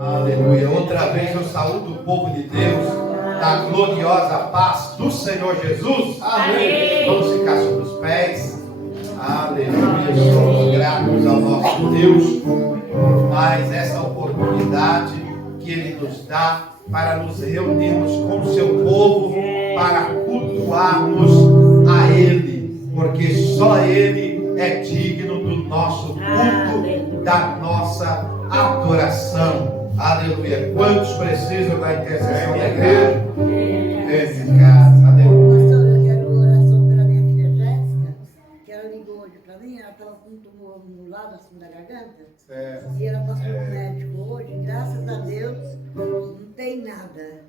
Aleluia. Outra vez eu saúdo o povo de Deus da gloriosa paz do Senhor Jesus. Amém. Vamos ficar sobre os pés. Aleluia. Somos gratos ao nosso Deus por mais essa oportunidade que Ele nos dá para nos reunirmos com o seu povo, para cultuarmos a Ele, porque só Ele é digno do nosso culto, da nossa adoração. Aleluia. Quantos precisam da intercessão da igreja? Esse casa. Aleluia. Pastor, eu quero oração pela minha filha Jéssica, que ela ligou hoje para mim, ela estava com um tumor no lado assim da garganta. E ela passou no médico hoje, graças a Deus, não tem nada.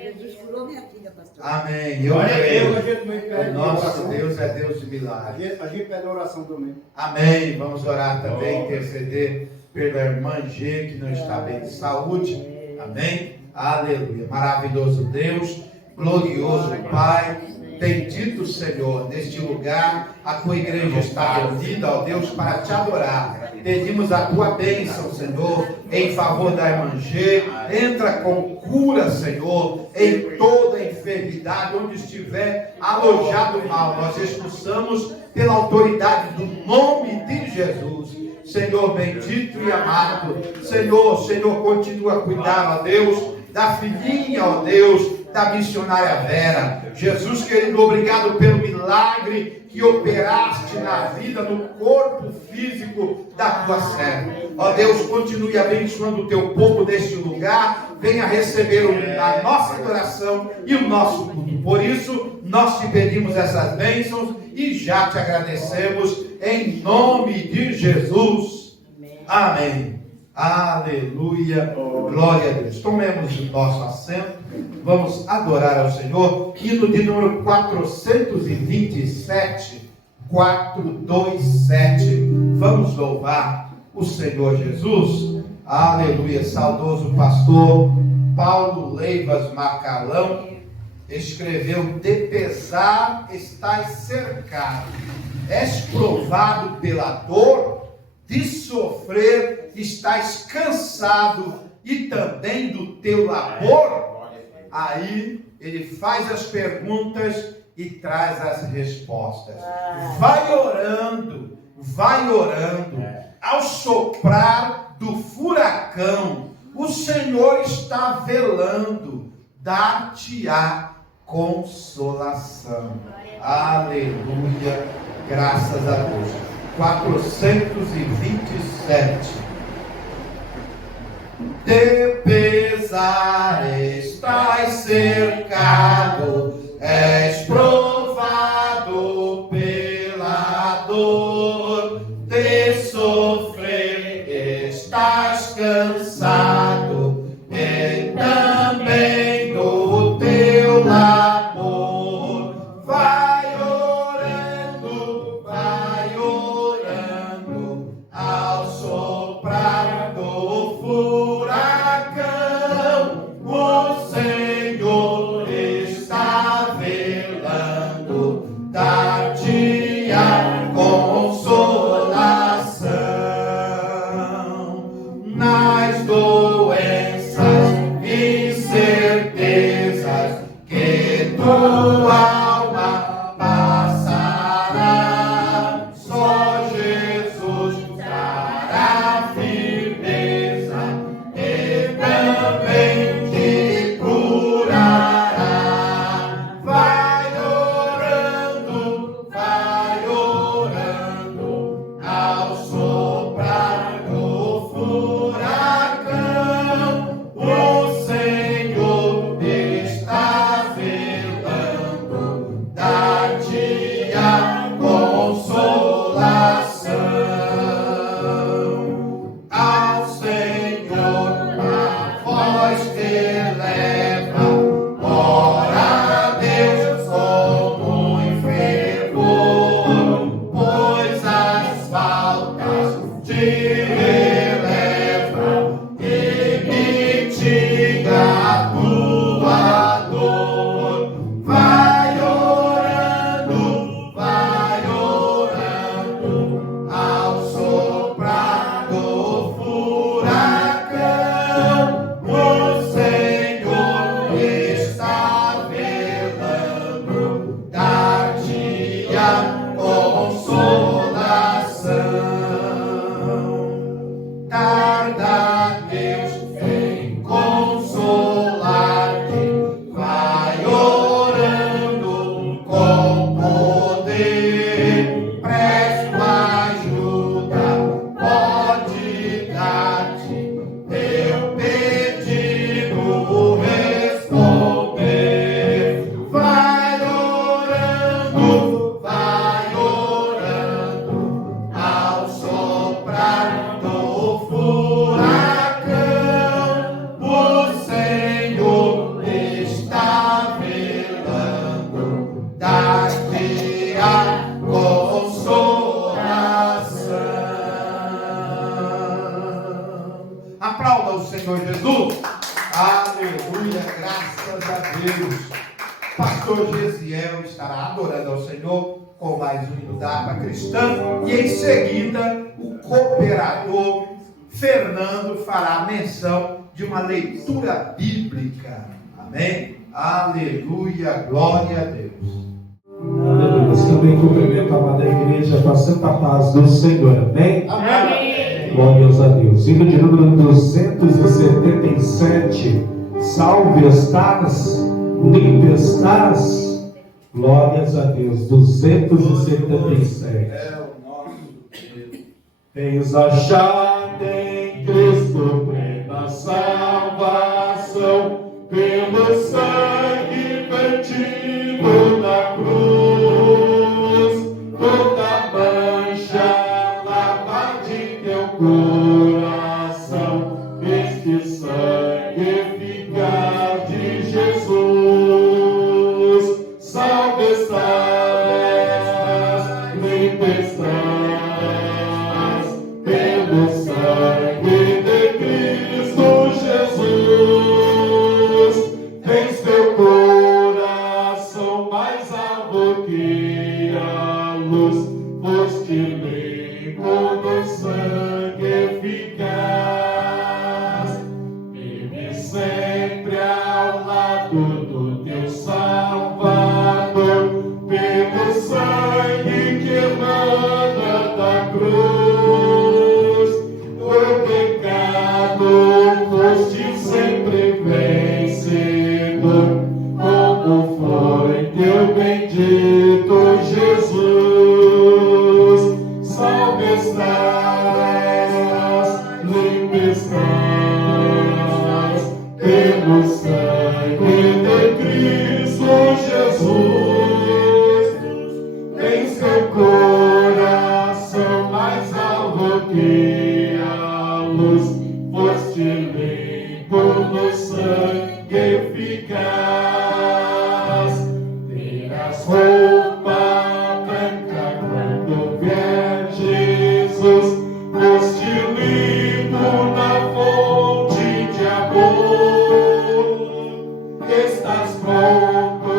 Jesus curou minha filha, pastor. Amém. Eu creio. Nosso Deus é Deus de milagres. A gente pede oração também. Amém. Vamos orar também, interceder pela irmã G, que não está bem de saúde. Amém. Aleluia. Maravilhoso Deus, glorioso Pai. Bendito Senhor, neste lugar a tua igreja está reunida, ó Deus, para te adorar. Pedimos a tua bênção, Senhor, em favor da irmã G. Entra com cura, Senhor, em toda enfermidade, onde estiver alojado o mal. Nós expulsamos pela autoridade do nome de Jesus. Senhor bendito e amado, Senhor, continua a cuidar, ó Deus, da filhinha, ó Deus, da missionária Vera. Jesus querido, obrigado pelo milagre que operaste na vida, no corpo físico da tua serva. Ó Deus, continue abençoando o teu povo deste lugar. Venha receber a nossa adoração e o nosso culto. Por isso, nós te pedimos essas bênçãos e já te agradecemos em nome de Jesus. Amém. Aleluia. Glória a Deus. Tomemos o nosso assento. Vamos adorar ao Senhor. Hino de número 427. 427. Vamos louvar o Senhor Jesus. Aleluia. Saudoso pastor Paulo Leivas Macalão escreveu: de pesar estás cercado, és provado pela dor, de sofrer estás cansado, e também do teu labor. Aí ele faz as perguntas e traz as respostas. Vai orando, ao soprar do furacão, o Senhor está velando, dar-te-á consolação. Aleluia, graças a Deus. 427. De pesar estás cercado, és provado pela dor, de sofrer estás cansado, e também do teu labor. Vai orando, ao soprar do furacão, o Senhor está velando, dar-te-á consolação. Nas doenças e certezas que tua alma passará, só Jesus dará firmeza e também te curará. Vai orando, ao soprar do furacão, guarda, Deus vem consolar-te. Vai orando com poder, presto ajuda, pode dar-te teu pedido responder. Vai orando, ao soprar do furacão, o Senhor está velando, dar-te a consolação. Aplauda o Senhor Jesus. Aleluia, graças a Deus. Pastor Gesiel estará adorando ao Senhor com mais um hino da harpa cristã, e em seguida o cooperador Fernando fará menção de uma leitura bíblica. Amém? Aleluia, glória a Deus. Aleluia. Também cumprimento a amada igreja com a santa paz do Senhor. Amém? Amém. Glórias a Deus. Hino de número 277. Salve estás, limpo estás. Glórias a Deus. 277. É o nosso Deus. Tens achado em Cristo plena salvação, pelo sangue vertido na cruz, toda mancha lava de teu coração, este sangue eficaz de Jesus. Salve estás, limpo estás, pelo sangue de Cristo Jesus. Tens teu coração mais alvo que a luz, foste limpo no sangue eficaz. Vive sempre ao lado do teu Salvador, pelo sangue que emana da cruz. Por pecado foste sempre vencedor, como foi teu bendito Jesus. Salve estás, limpo estás, pelo sangue de Cristo Jesus. Tens teu coração mais alvo que a luz, foste limpo no sangue eficaz. Terás roupa branca quando vier Jesus, foste limpo na fonte de amor. Estás pronto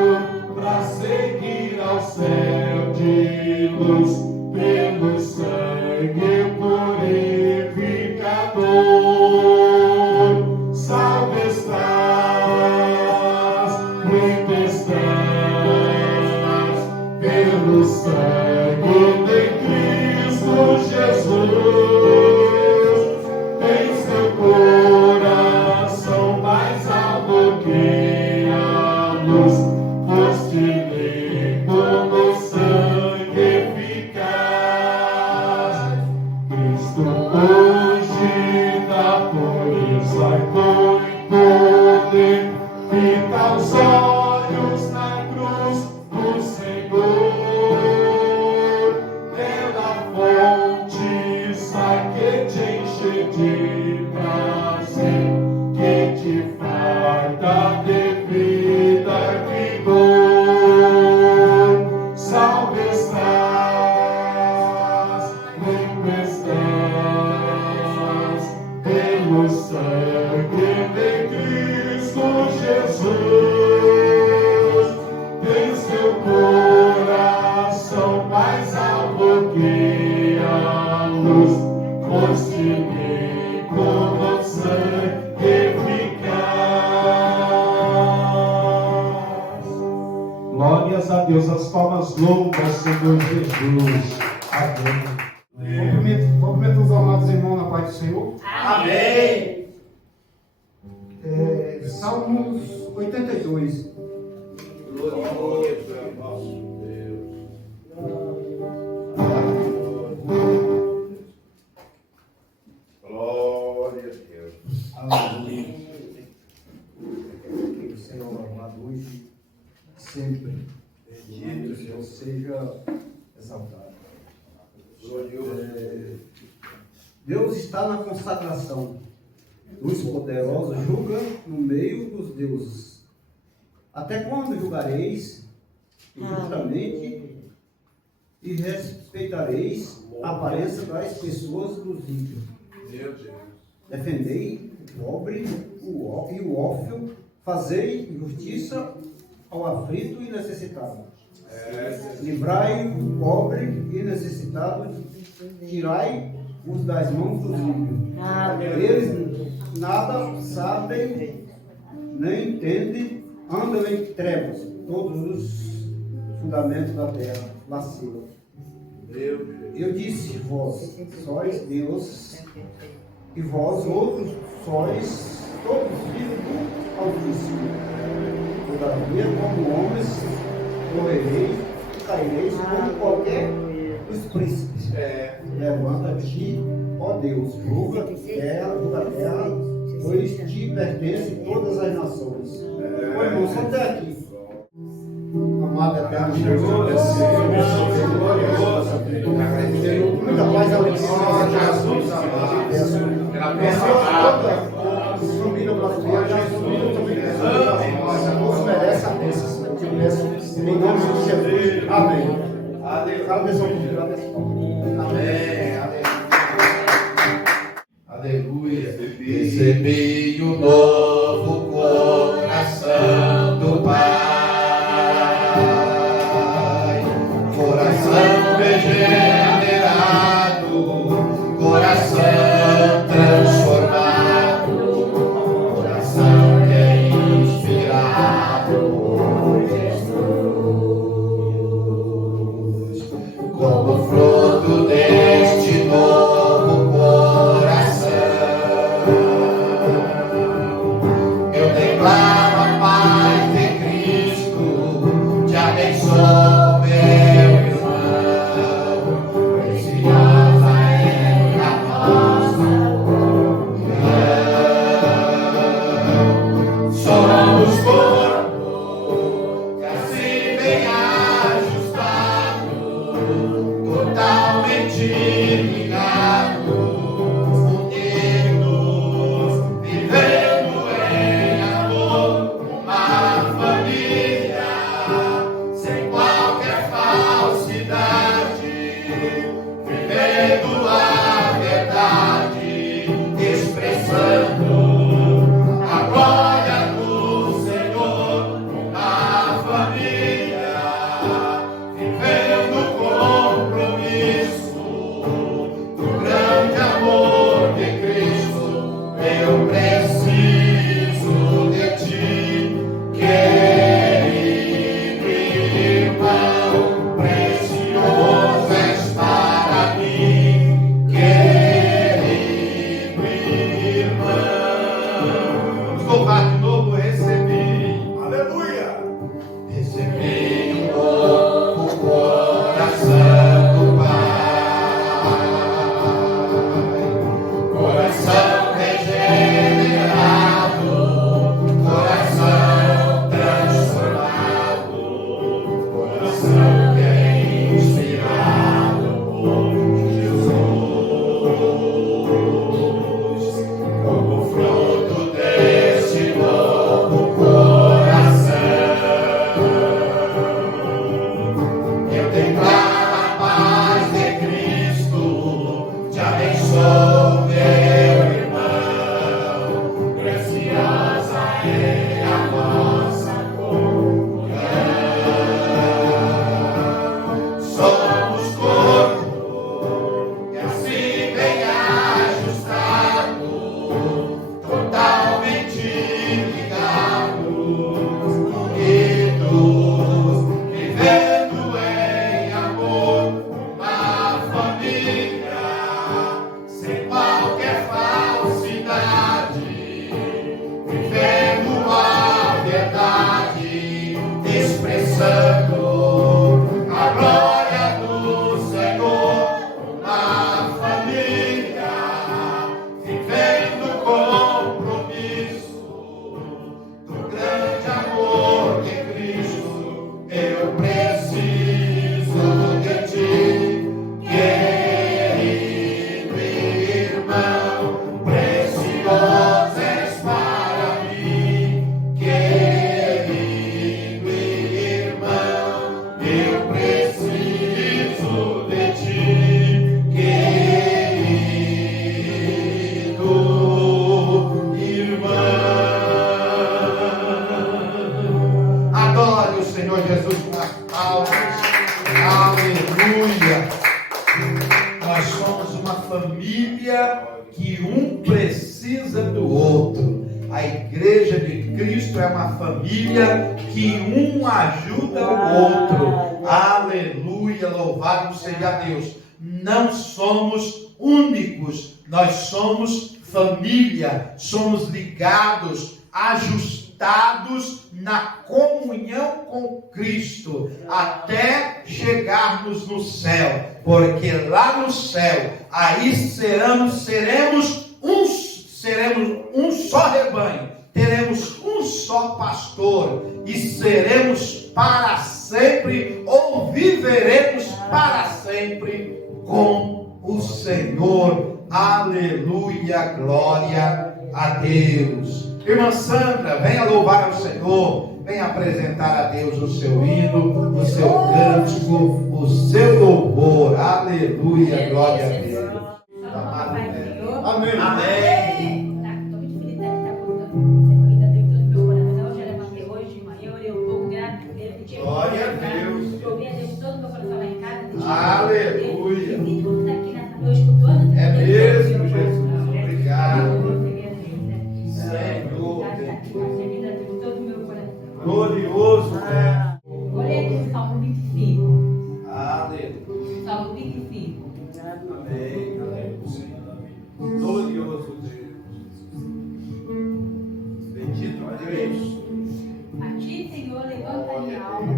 para seguir ao céu de luz, pelo sangue purificador. Salve estás, limpo estás, pelo sangue de Cristo Jesus. Tens teu coração mais alvo que a luz, foste limpo no sangue eficaz. Cristo hoje da pureza com poder, fita os olhos na cruz do Senhor. Pela fonte sai que te enche de prazer, que te farta de vida e vigor. Salve estás, limpo estás, pelo sangue de Cristo Jesus. Tens teu coração mais alvo que a luz, foste limpo no sangue eficaz. Glórias a Deus, as palmas louvam, Senhor Jesus. Amém. Cumprimento os amados irmãos na paz do Senhor. Amém. Amém. Salmos 82. Glória ao nosso Deus. Glória a Deus. Aleluia. Que o Senhor louvado hoje, sempre. Bendito Deus seja exaltado. Deus está na consagração. Os poderosos julga no meio dos deuses. Até quando julgareis justamente e respeitareis a aparência das pessoas dos ímpios? Defendei o pobre e o órfão, fazei justiça ao aflito e necessitado. Livrai o pobre e necessitado, tirai-os das mãos dos ímpios. Eles nada sabem, nem entendem, andam em trevas, todos os fundamentos da terra vacilam. Eu disse, vós sois Deus, e vós outros sois todos filhos do Altíssimo. Todavia, como homens, morrereis e caireis como qualquer dos príncipes. Levanta-te, ó Deus, julga a terra, pois te pertencem todas as nações. Ô irmão, só até aqui. Amado eterno Jesus, muita paz e alegria. Jesus, pela família brasileira, todos merecem a bênção. Eu peço em nome de Jesus. Amém. Aleluia. Recebi o novo coração do Pai, coração regenerado, coração transformado, coração que é inspirado por Jesus, como fruto deste novo coração. Eu vivendo a verdade, expressando a glória do Senhor, uma família, vivendo o compromisso do grande amor de Cristo. Eu preciso de ti, querido irmão, precioso és para mim, querido irmão, eu preciso de ti, querido irmão. Adore o Senhor Jesus com as palmas. Aleluia. Nós somos uma família que um precisa do outro. A igreja de Cristo é uma família que um ajuda o outro. Aleluia, louvado seja Deus. Não somos únicos, nós somos família, somos ligados, ajustados na comunhão com Cristo, até chegarmos no céu, porque lá no céu, aí seremos um só rebanho, teremos um só pastor, e seremos para sempre, ou viveremos para sempre com o Senhor. Aleluia, glória a Deus. Irmã Sandra, venha louvar ao Senhor, venha apresentar a Deus o seu hino, o seu cântico, o seu louvor. Aleluia, glória a Deus. Amém. Amém. Glória a Deus. Aleluia. É mesmo, Jesus. Obrigado. Senhor. Glorioso, né? Olha aqui o Salmo 25. Aleluia. Salmo 25. Amém. Aleluia. Glorioso Deus. Bendito a Deus. A ti, Senhor, levanta a minha alma.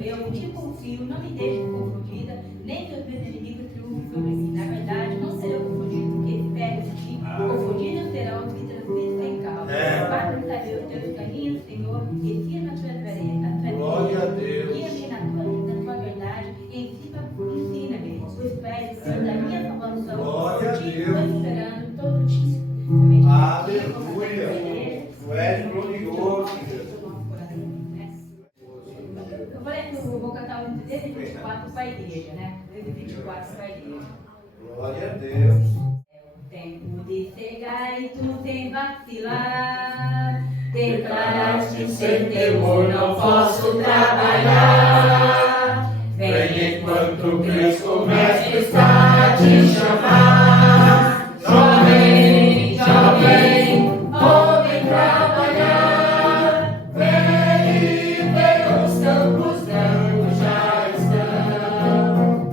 Deus meu, em ti confio, não me deixe confundida, nem que os meus inimigos triunfem sobre mim. Na verdade, não serão confundidos, porque esperam de ti. Confundidos serão os que transmitem em causa. Guarda os teus caminhos, Senhor, e siga nas tuas veredas. Glória a Deus. Guia-me na tua verdade, e ensina-me os pés da minha salvação. Glória a Por ti Deus. estou esperando todo dia. Aleluia. Tu és glorioso, Jesus. Eu vou cantar o 324 para a igreja, né? 324 para a igreja. Glória a Deus. Tempo de cegar e tu sem vacilar. Declaraste sem temor, não posso trabalhar. Vem enquanto Cristo Mestre está a te chamar. Jovem, jovem, homem trabalhar. Vem, vem, os campos brancos já estão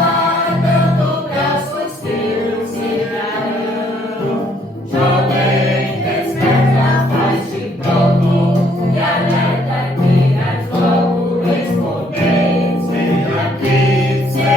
aguardando braços teus chegarão. Jovem, desperta, faz-te pronto e alerta que as logo responder. Sem aqui, sem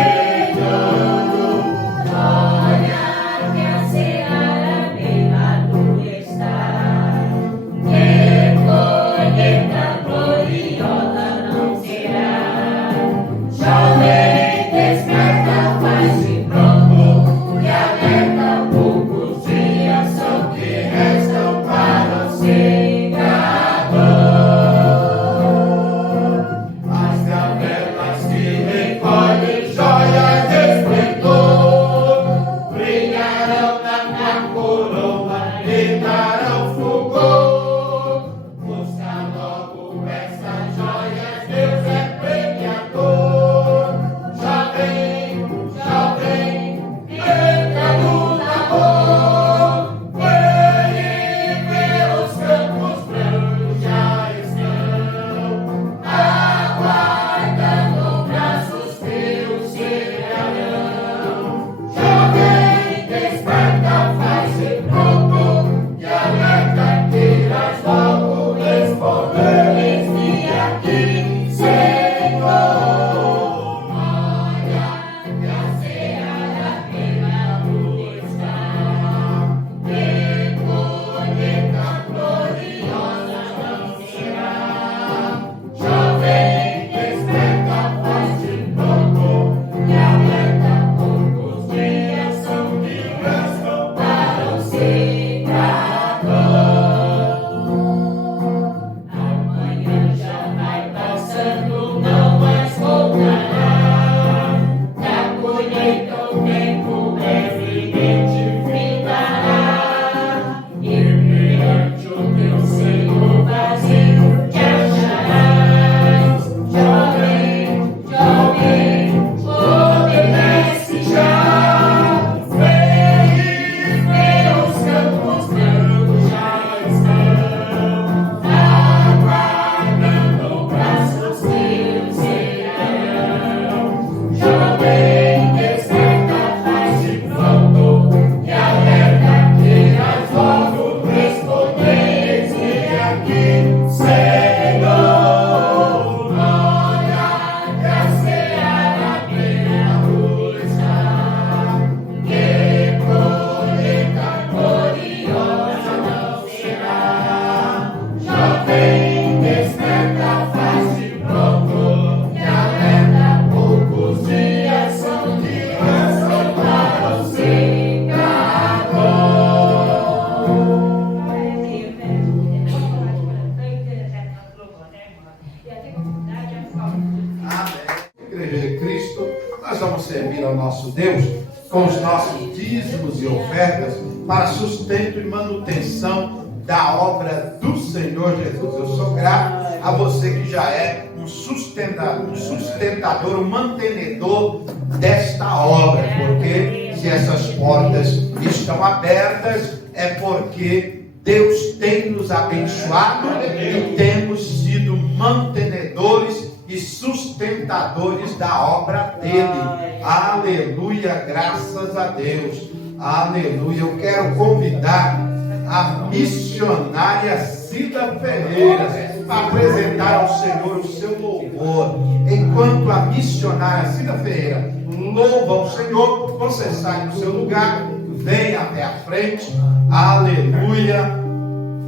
nosso Deus com os nossos dízimos e ofertas para sustento e manutenção da obra do Senhor Jesus. Eu sou grato a você que já é um sustentador, um mantenedor desta obra, porque se essas portas estão abertas, é porque Deus tem nos abençoado e temos sido mantenedores e sustentadores da obra dele. Aleluia, graças a Deus. Aleluia. Eu quero convidar a missionária Cida Ferreira para apresentar ao Senhor o seu louvor. Enquanto a missionária Cida Ferreira louva o Senhor, você sai do seu lugar, vem até a frente, aleluia,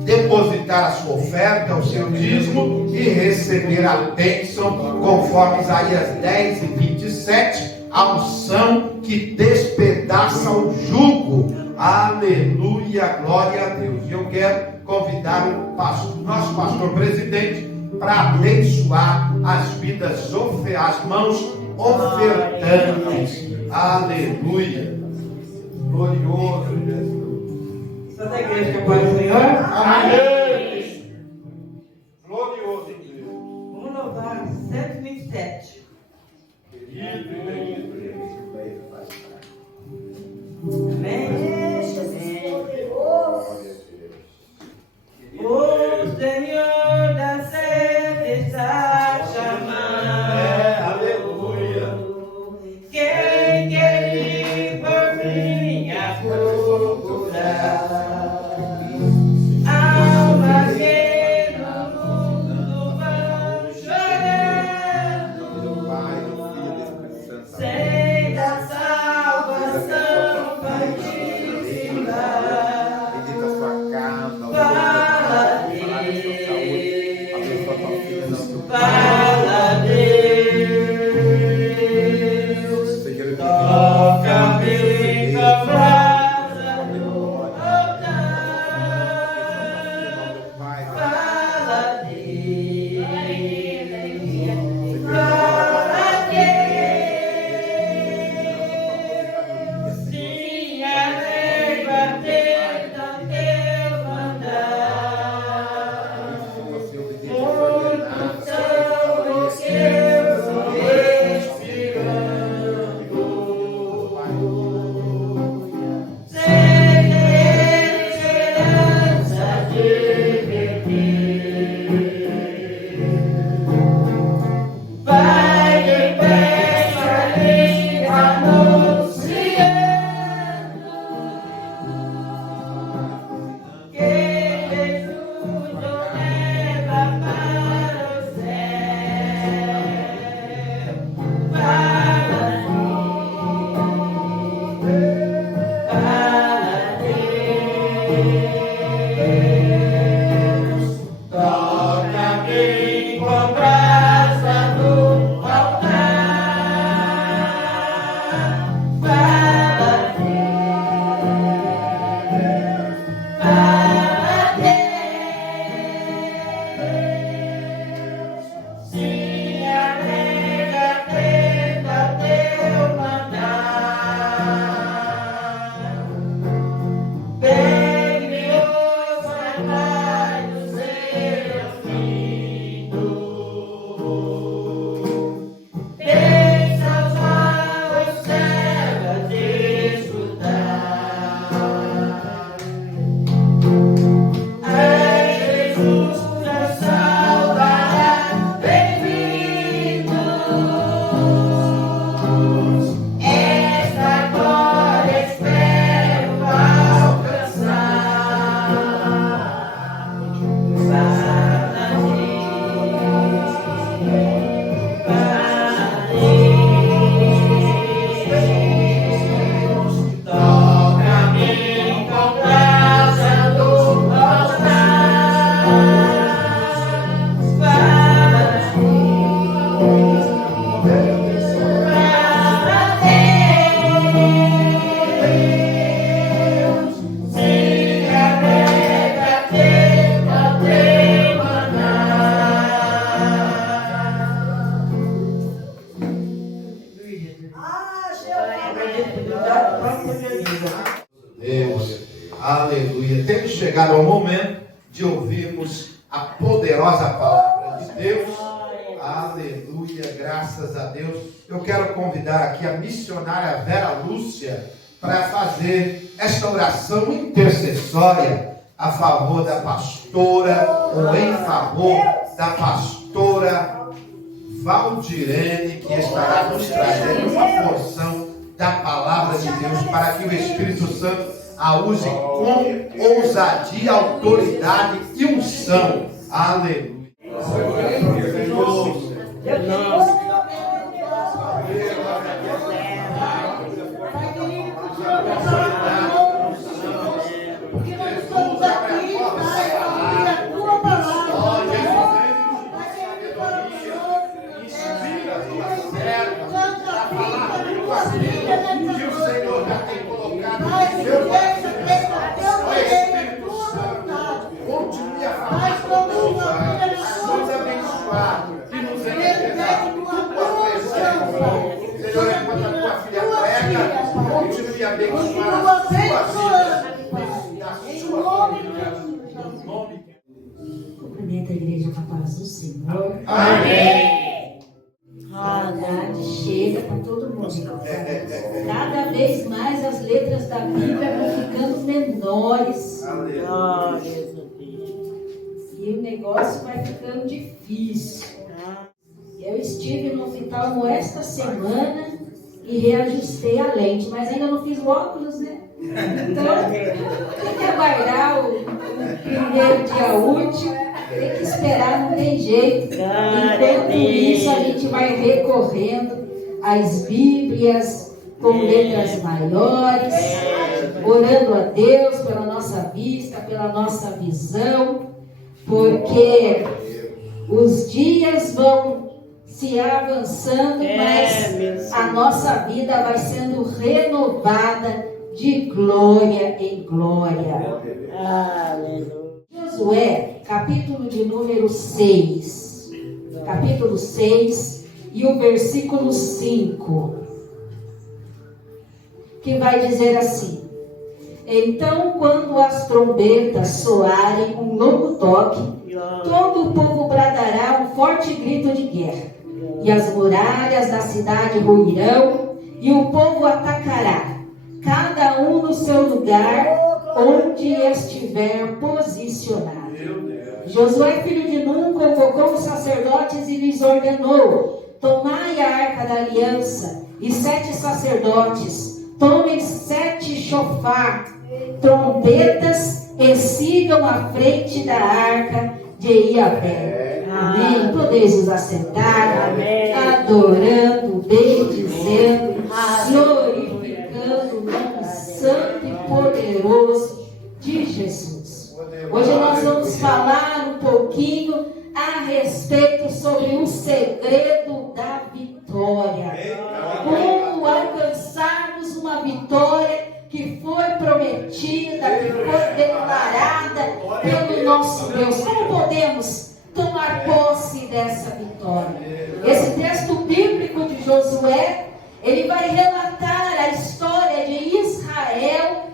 depositar a sua oferta, o seu dízimo e receber a bênção, conforme Isaías 10:27, a unção que despedaça o jugo. Aleluia, glória a Deus. E eu quero convidar o nosso pastor presidente para abençoar as vidas, as mãos ofertantes. Aleluia, glorioso Jesus. Santa Igreja, que paz do Senhor. Amém. Glorioso Deus. Vamos louvar 127. Amém. O Senhor da sede está chamando. Aleluia. Quem quer ir por minha procurar? Almas que no mundo vão chorando, sem da salvação participar. Fala Deus, toca bem a brasa no altar. Fala Deus, fala Deus, sim, a lei batendo a teu mandar. Muitos são os que eu estou esperando, sem ter esperança de viver. Vai de pé a língua anunciando que Jesus nos leva para o céu. Fala Deus, toca bem com a brasa no altar. Fala Deus, se alega tenta teu mandar. Bem ouça, Pai do seu filho, vem salvar o céu a te escutar. É Jesus a salvará, bem-vindos. Esta glória espero alcançar. chegado ao momento de ouvirmos a poderosa palavra de Deus. Aleluia, graças a Deus. Eu quero convidar aqui a missionária Vera Lúcia para fazer esta oração intercessória a favor da pastora, ou em favor da pastora Valdirene, que estará nos trazendo uma porção da palavra de Deus, para que o Espírito Santo a use com ousadia, autoridade e unção. Aleluia. Porque nós estamos aqui para a tua palavra. Que o Senhor já tem colocado no seu coração. Continue a falar conosco, nos abençoar e nos enriquecer com tua presença. Senhor, enquanto a tua filha prega, continue a abençoar a sua vida, da sua família. Cumprimenta a igreja com a paz do Senhor. Amém. A verdade chega para todo mundo. Cada vez mais as letras da Bíblia vão ficando menores. E o negócio vai ficando difícil. Eu estive no oftalmo esta semana e reajustei a lente, mas ainda não fiz o óculos, né? Então, tem que aguardar o primeiro dia útil, tem que esperar, não tem jeito. Enquanto isso, a gente vai recorrendo às Bíblias com letras maiores, orando a Deus pela nossa vista, pela nossa visão, porque os dias vão se avançando, mas a nossa vida vai sendo renovada de glória em glória. Aleluia. Josué, capítulo de número 6. Capítulo 6 e o versículo 5. Que vai dizer assim: então, quando as trombetas soarem um longo toque, todo o povo bradará um forte grito de guerra, e as muralhas da cidade ruirão, e o povo atacará, cada um no seu lugar, onde estiver posicionado. Josué, filho de Nun, convocou os sacerdotes e lhes ordenou: tomai a arca da aliança, e 7 sacerdotes tomem 7 chofar, trombetas, e sigam à frente da arca de Iavé. Amém. Podeis nos assentar. Amém. Adorando, bendizendo, glorificando o nome santo e poderoso de Jesus. Hoje nós vamos falar um pouquinho a respeito sobre o segredo da vitória. Como alcançarmos uma vitória que foi prometida, que foi declarada pelo nosso Deus. Como podemos tomar posse dessa vitória? Esse texto bíblico de Josué, ele vai relatar a história de Israel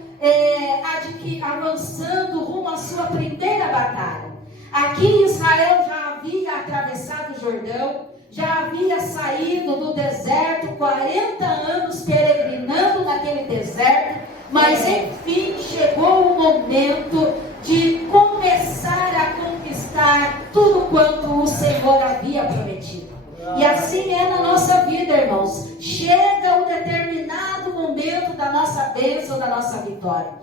avançando rumo à sua primeira batalha. Aqui Israel já havia atravessado o Jordão, já havia saído do deserto, 40 anos peregrinando naquele deserto, mas enfim chegou o momento de começar a conquistar tudo quanto o Senhor havia prometido. E assim é na nossa vida, irmãos. Chega um determinado momento da nossa bênção, da nossa vitória.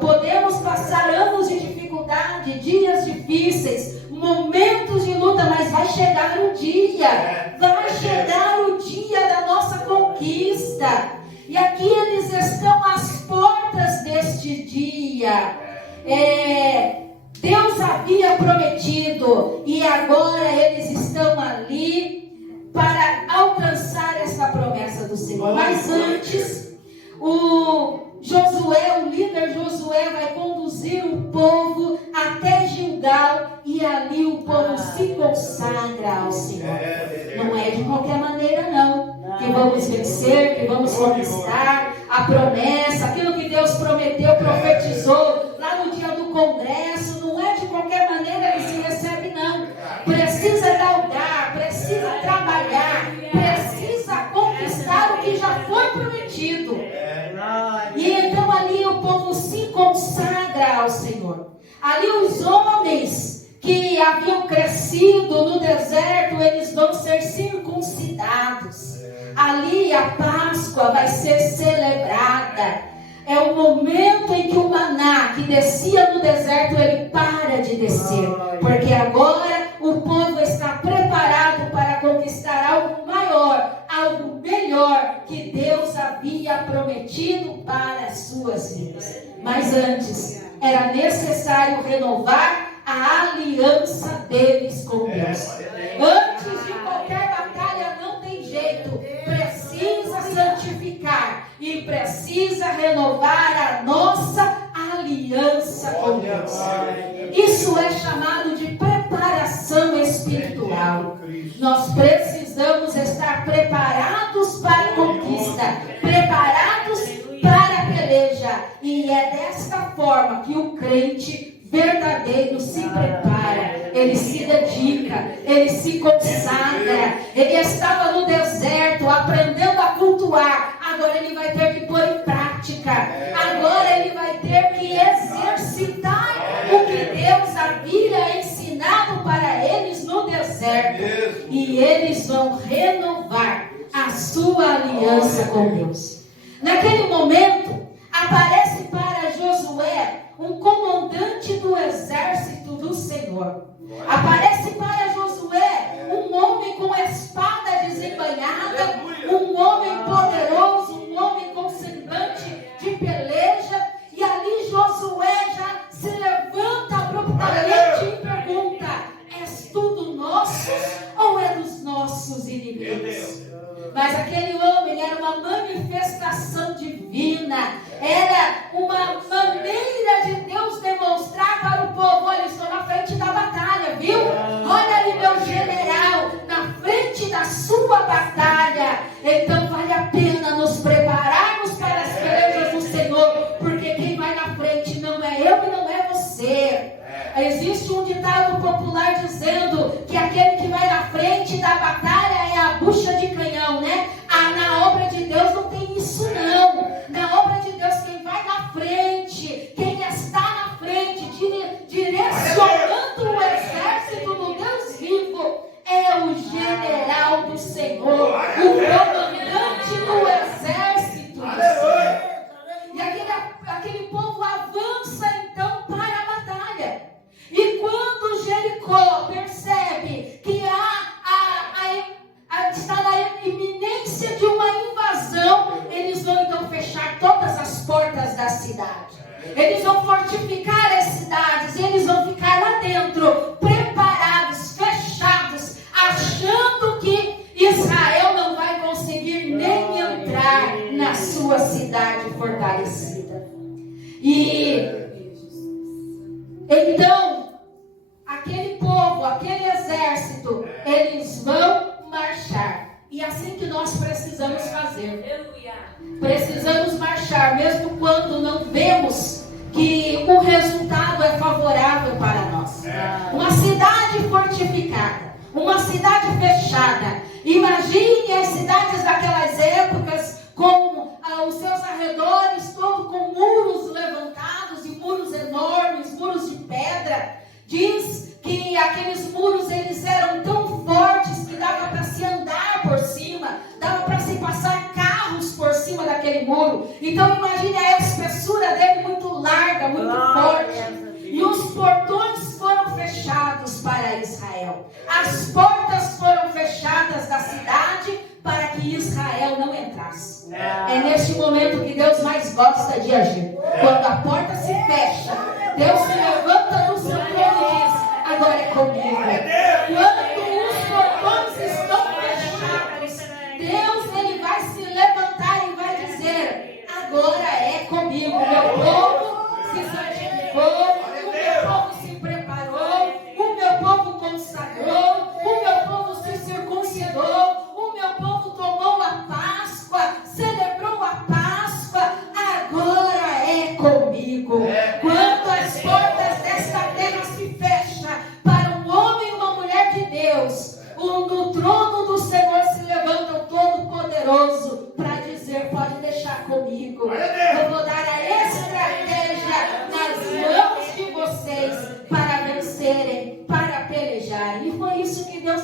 Podemos passar anos de dificuldade, dias difíceis, momentos de luta, mas vai chegar o dia. Vai chegar o dia da nossa conquista. E aqui eles estão às portas deste dia. Deus havia prometido e agora eles estão ali para alcançar essa promessa do Senhor. Mas antes, o líder Josué vai conduzir o povo até Gilgal e ali o povo se consagra ao Senhor. Não é de qualquer maneira não, que vamos vencer, que vamos conquistar a promessa, aquilo que Deus prometeu, profetizou lá no dia do congresso, não é de qualquer maneira que se recebe, não. Precisa galgar, precisa trabalhar, precisa conquistar o que já foi prometido. E então ali o povo se consagra ao Senhor. Ali os homens que haviam crescido no deserto, eles vão ser circuncidados. Ali a Páscoa vai ser celebrada. É o momento em que o maná que descia no deserto, ele para de descer. Porque agora o povo está preparado para conquistar algo maior, algo melhor que Deus havia prometido para as suas vidas. Mas antes, era necessário renovar a aliança deles com Deus. Antes de qualquer batalha, não tem jeito. Precisa santificar e precisa renovar a nossa aliança com Deus. Isso é chamado de preparação espiritual. Nós precisamos estar preparados para a conquista, preparados para a peleja. E é desta forma que o crente verdadeiro se prepara, ele se dedica, ele se consagra. Ele estava no deserto aprendendo a cultuar, agora ele vai ter que pôr em prática, agora ele vai ter que exercitar o que Deus havia ensinado para eles no deserto, e eles vão renovar a sua aliança com Deus. Naquele momento aparece para Josué um comandante do exército do Senhor. Aparece para Josué um homem com espada desembainhada, um homem poderoso, um homem com semblante de peleja. E ali Josué já se levanta abruptamente e pergunta: és tudo nosso ou é dos nossos inimigos? Mas aquele homem era uma manifestação divina, era uma maneira de Deus demonstrar para o povo: olha, estou na frente da batalha, viu? Olha ali meu general, na frente da sua batalha. Então vale a pena nos prepararmos para as pelejas do Senhor, porque quem vai na frente não é eu e não é você. Existe um ditado popular dizendo que aquele que vai na frente da batalha é a bucha de canhão, né? Na obra de Deus não tem isso, não. Na obra de Deus, quem vai na frente, quem está na frente, direcionando o exército do Deus vivo, é o general do Senhor, o comandante do exército do Senhor. E aquele povo avança então para a batalha. E quando Jericó percebe que está na iminência de uma invasão, eles vão então fechar todas as portas da cidade. Eles vão fortificar as cidades, e eles vão ficar lá dentro, preparados, fechados, achando que Israel não vai conseguir nem entrar na sua cidade fortalecida. E então, aquele povo, aquele exército, eles vão marchar. E assim que nós precisamos fazer. Precisamos marchar, mesmo quando não vemos que o resultado é favorável para nós. Uma cidade fortificada, uma cidade fechada. Imagine as cidades daquelas épocas com os seus arredores todos com muros levantados, e muros enormes, muros de pedra. Diz que aqueles muros eles eram tão fortes que dava para se andar por cima, dava para se passar carros por cima daquele muro. Então imagine a espessura dele muito larga, muito forte. E os portões foram fechados para Israel. As portas foram fechadas da cidade para que Israel não entrasse. É neste momento que Deus mais gosta de agir. Quando a porta se fecha, Deus se levanta no seu trono e diz: agora é comigo. Quando os portões estão fechados, Deus ele vai se levantar e vai dizer: agora é comigo. Meu povo se santificou, o meu povo se preparou, o meu povo consagrou, o meu povo se circuncidou, o meu povo tomou a Páscoa, celebrou a Páscoa, agora é comigo. Quando as portas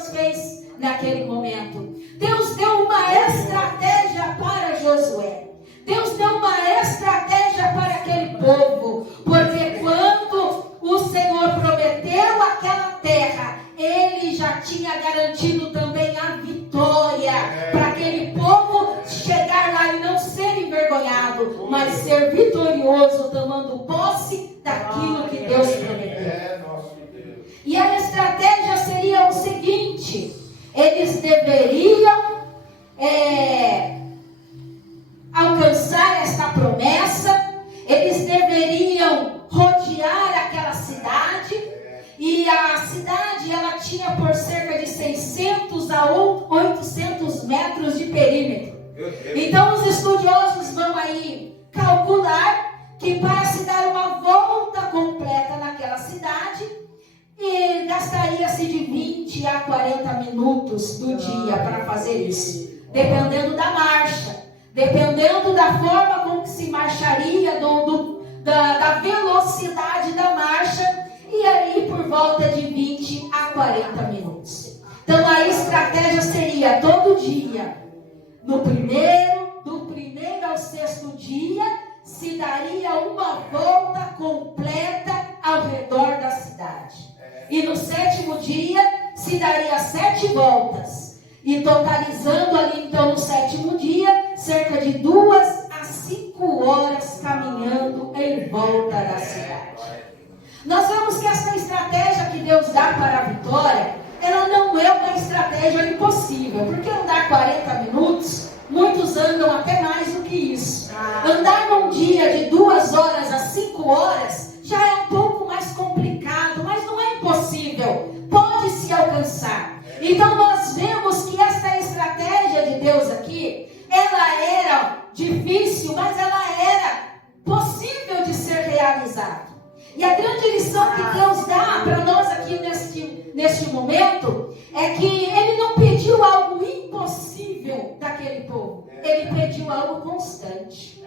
Deus fez naquele momento. Deus deu uma estratégia para Josué. Deus deu uma estratégia para aquele povo. Porque quando o Senhor prometeu aquela terra, Ele já tinha garantido também a vitória para aquele povo chegar lá e não ser envergonhado, mas ser vitorioso, tomando posse daquilo que Deus prometeu. E a estratégia seria o seguinte: eles deveriam alcançar esta promessa, eles deveriam rodear aquela cidade, e a cidade ela tinha por cerca de 600 a 800 metros de perímetro. Então os estudiosos vão aí calcular que para se dar uma volta completa naquela cidade, e gastaria-se de 20 a 40 minutos do dia para fazer isso, dependendo da marcha, dependendo da forma como que se marcharia, da velocidade da marcha, e aí por volta de 20 a 40 minutos. Então a estratégia seria todo dia, do primeiro ao sexto dia, se daria uma volta completa ao redor da cidade. E no sétimo dia se daria 7 voltas. E totalizando ali então no sétimo dia, cerca de 2 a 5 horas caminhando em volta da cidade. Nós vemos que essa estratégia que Deus dá para a vitória, ela não é uma estratégia impossível. Porque andar 40 minutos, muitos andam até mais do que isso. Andar num dia de 2 horas a 5 horas já é um pouco mais complicado, mas não é impossível. Pode se alcançar. Então nós vemos que essa estratégia de Deus aqui, ela era difícil, mas ela era possível de ser realizada. E a grande lição que Deus dá para nós aqui neste momento é que Ele não pediu algo impossível daquele povo. Ele pediu algo constante.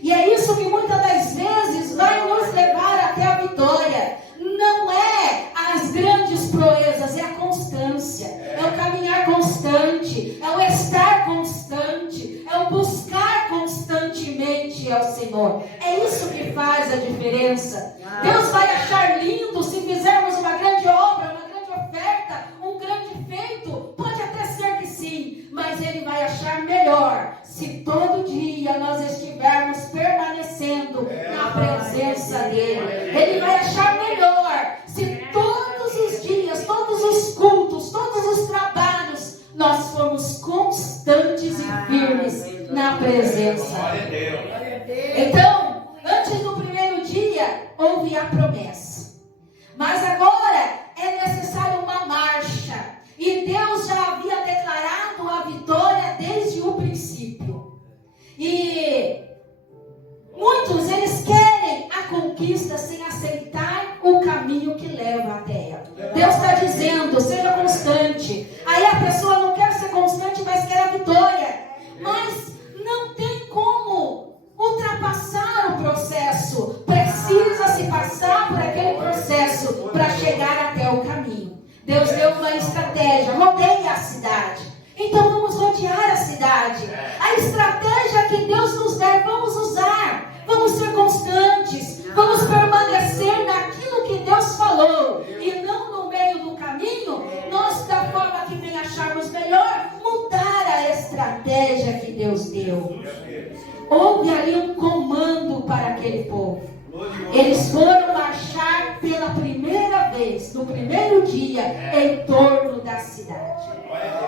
E é isso que muitas das vezes vai nos levar até a vitória. Não é as grandes proezas, é a constância. É o caminhar constante, é o estar constante, é o buscar constantemente ao Senhor. É isso que faz a diferença. Deus vai achar lindo se fizermos uma grande obra, uma grande oferta, um grande feito. Pode até ser que sim, mas Ele vai achar melhor se todo dia nós estivermos permanecendo na presença dEle. Ele vai achar melhor se todos os dias, todos os cultos, todos os trabalhos, nós formos constantes e firmes na presença dEle. Então, antes do primeiro dia, houve a promessa. Mas agora é necessário uma marcha. E Deus já havia declarado a vitória desde o princípio. E muitos, eles querem a conquista sem aceitar o caminho que leva até ela. Deus está dizendo, seja constante. Aí a pessoa não quer ser constante, mas quer a vitória. Mas não tem como ultrapassar o processo. Precisa se passar por aquele processo para chegar até o caminho. Deus deu uma estratégia, rodeia a cidade. Então vamos rodear a cidade. A estratégia que Deus nos der, vamos usar. Vamos ser constantes. Vamos permanecer naquilo que Deus falou. E não no meio do caminho, nós da forma que bem acharmos melhor, mudar a estratégia que Deus deu. Houve ali um comando para aquele povo. Eles foram marchar pela primeira vez, no primeiro dia, em torno da cidade.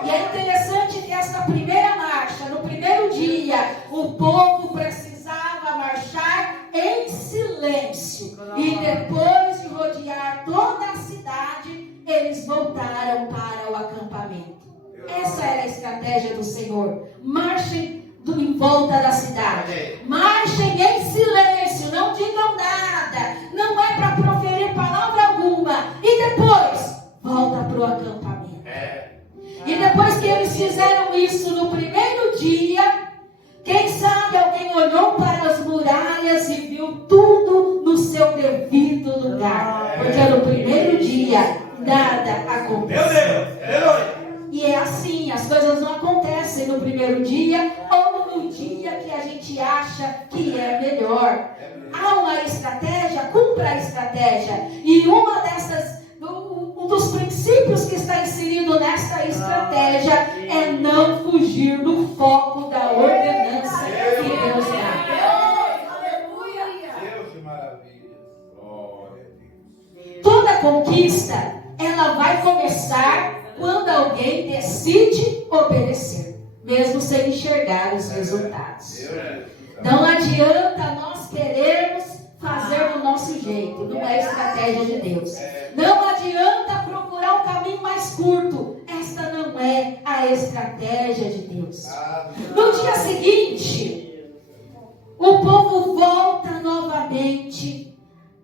E é interessante que essa primeira marcha, no primeiro dia, o povo precisava marchar em silêncio. E depois de rodear toda a cidade, eles voltaram para o acampamento. Essa era a estratégia do Senhor. Marchem em volta da cidade. Marchem em silêncio, não digam nada. Não é para proferir palavra alguma. E depois, volta para o acampamento. E depois que eles fizeram isso no primeiro dia, quem sabe alguém olhou para as muralhas e viu tudo no seu devido lugar. Porque no primeiro dia nada aconteceu. E é assim, as coisas não acontecem no primeiro dia ou no dia que a gente acha que é melhor. Há uma estratégia, cumpra a estratégia. E um dos princípios que está inserido nessa estratégia é não fugir do foco da ordenança que Deus dá. Toda conquista, ela vai começar quando alguém decide obedecer, mesmo sem enxergar os resultados. Não adianta nós querermos fazer do nosso jeito, não é estratégia de Deus. Não adianta procurar o caminho mais curto, esta não é a estratégia de Deus. No dia seguinte, o povo volta novamente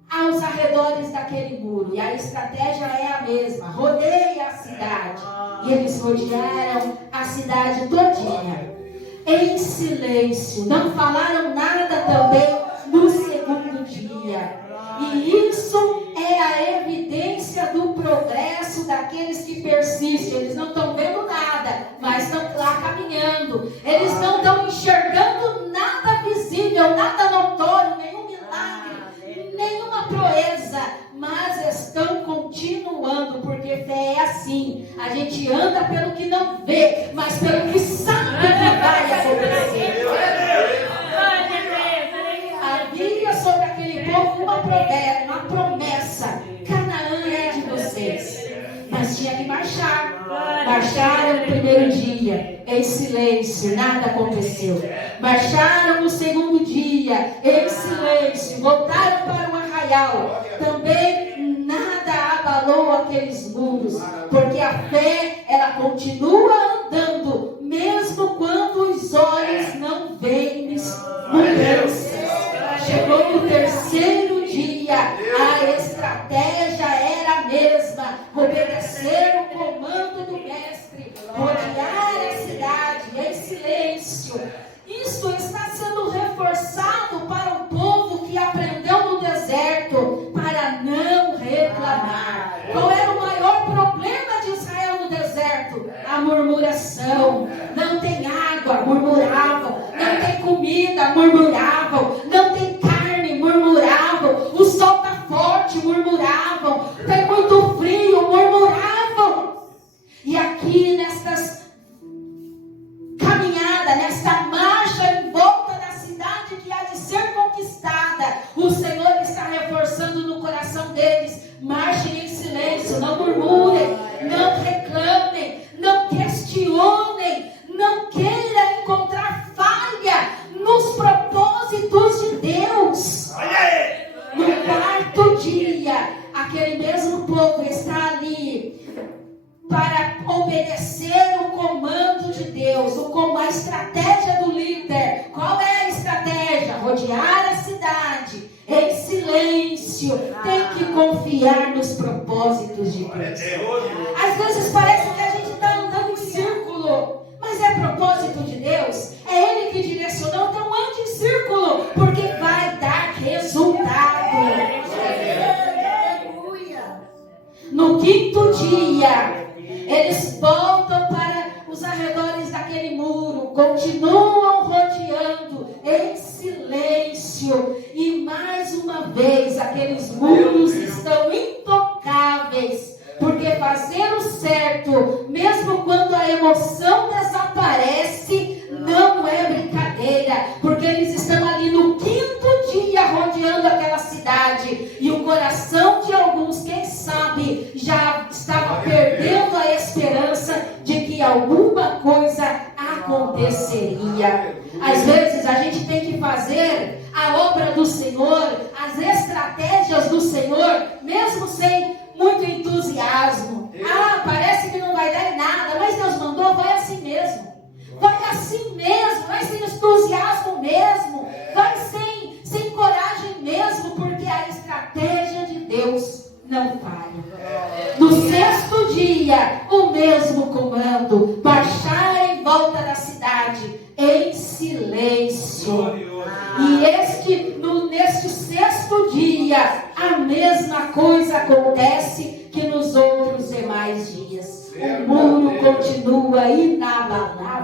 aos arredores daquele muro, e a estratégia é a mesma: rodeia a cidade. E eles rodearam a cidade todinha em silêncio, não falaram nada também no segundo dia. E isso é a evidência do progresso daqueles que persistem. Eles não estão vendo nada, mas estão lá caminhando. Eles não estão enxergando nada visível, nada notório, nenhum milagre, nenhuma proeza, mas estão continuando, porque fé é assim: a gente anda pelo que não vê, mas pelo que sabe que vai acontecer. Havia sobre aquele povo uma promessa: Canaã é de vocês. Mas tinha que marchar. Marcharam no primeiro dia em silêncio, nada aconteceu. Marcharam no segundo dia em silêncio, voltaram para o arraial, também nada abalou aqueles muros, porque a fé, ela continua andando mesmo quando os olhos não veem mudanças. Chegou o terceiro dia, a estratégia era a mesma: obedecer o comando do mestre, rodear a cidade em silêncio. Isso está sendo reforçado para o povo que aprendeu no deserto, para não reclamar. Qual era o maior problema de Israel no deserto? A murmuração. Não tem água, murmuravam. Não tem comida, murmuravam. Não tem carne, murmuravam. O sol está forte, murmuravam. Tem muito frio, murmuravam. E aqui nestas caminhada, nesta marcha em volta da cidade que há de ser conquistada, o Senhor está reforçando no coração deles: marchem em silêncio, não murmurem, não reclamem, não questionem, não queiram encontrar falha nos propósitos de Deus. No quarto dia, aquele mesmo povo está ali para obedecer o comando de Deus, a estratégia do líder. Qual é a estratégia? Rodear a cidade em silêncio. Tem que confiar nos propósitos de Deus. Às vezes parece que a gente está andando em círculo, mas é propósito de Deus, é Ele que direcionou. Então ande em círculo, porque vai dar resultado. No quinto dia, eles voltam para os arredores daquele muro, continuam rodeando em silêncio, e mais uma vez aqueles muros estão intocáveis, porque fazer o certo, mesmo quando a emoção desaparece, não é brincadeira, porque eles estão ali no quinto dia rodeando aquela cidade, e o coração de alguns, quem sabe, já estava perdendo a esperança de que alguma coisa aconteceria. Às vezes a gente tem que fazer a obra do Senhor, as estratégias do Senhor, mesmo sem muito entusiasmo. Parece que não vai dar em nada, mas Deus mandou, vai assim mesmo. Vai assim mesmo, vai sem entusiasmo mesmo, vai sem coragem mesmo, porque a estratégia de Deus não falha. No sexto dia, o mesmo comando: marchar em volta da cidade em silêncio. E neste sexto dia, a mesma coisa acontece que nos outros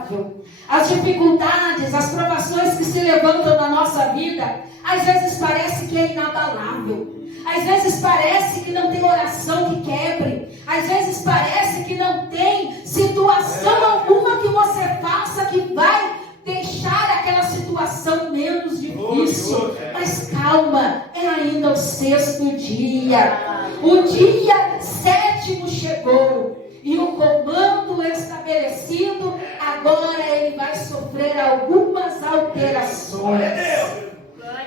inabalável. As dificuldades, as provações que se levantam na nossa vida, às vezes parece que é inabalável. Às vezes parece que não tem oração que quebre. Às vezes parece que não tem situação alguma que você faça que vai deixar aquela situação menos difícil. Mas calma, é ainda o 6º dia. O dia 7º chegou. E o comando estabelecido, agora ele vai sofrer algumas alterações.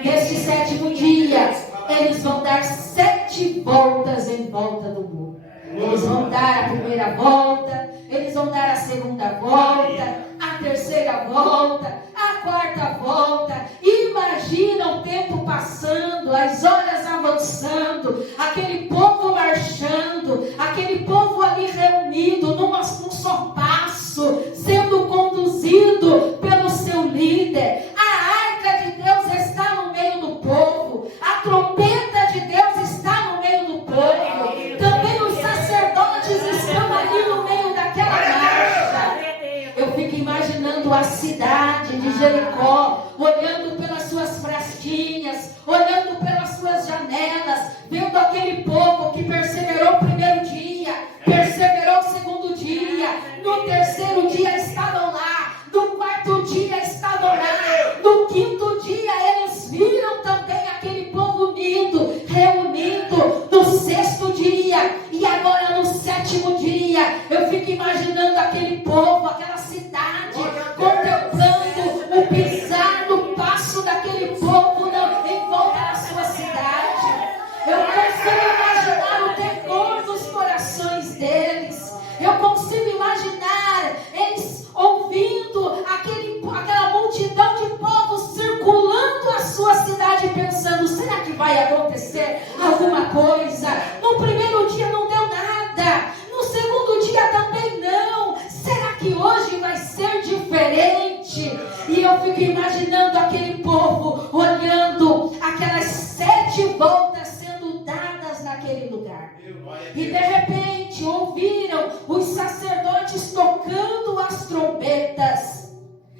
Neste 7º dia, eles vão dar 7 voltas em volta do muro. Eles vão dar a primeira volta, eles vão dar a segunda volta, a terceira volta, a 4ª volta. Imagina o tempo passando, as horas avançando, aquele povo marchando, aquele povo ali reunido num só passo, sendo conduzido pelo seu líder. A arca de Deus está no meio do povo, a trombeta de Deus está no meio do povo, também os sacerdotes estão ali no meio daquela marcha. Eu fico imaginando a cidade de Jericó, olhando pelas suas frestinhas, olhando pelas suas janelas, vendo aquele povo que perseverou o primeiro dia, perseverou o segundo dia, no terceiro dia estavam lá, no 4º dia estavam lá, no 5º dia eles viram também aquele povo unido, reunido, no 6º dia, e agora no 7º dia, eu fico imaginando aquele povo, aquela cidade, contemplando o pisar no passo daquele povo em volta da sua cidade. Eu consigo imaginar o temor nos corações deles. Eu consigo imaginar eles ouvindo aquela multidão de povo circulando a sua cidade, pensando: será que vai acontecer alguma coisa? No primeiro dia não deu nada, no segundo dia também não. Será que hoje vai ser diferente? E eu fico imaginando aquele povo olhando aquelas 7 voltas sendo dadas naquele lugar. E de repente ouviram os sacerdotes tocando as trombetas.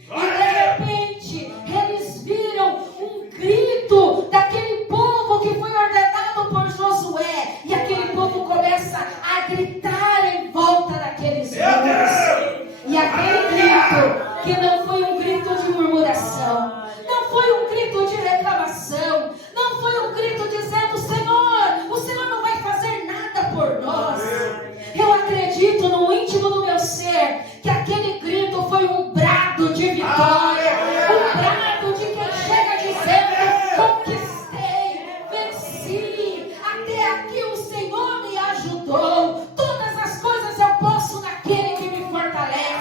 E de repente eles viram um grito daquele povo que foi ordenado por Josué. E aquele povo começa a gritar em volta daqueles muros. E aquele grito, que não foi um grito de murmuração, não foi um grito de reclamação, não foi um grito dizendo: Senhor, o Senhor não vai fazer nada por nós. Eu acredito no íntimo do meu ser que aquele grito foi um brado de vitória, um brado de quem chega dizendo: conquistei, venci, até aqui o Senhor me ajudou, todas as coisas eu posso naquele que me fortalece.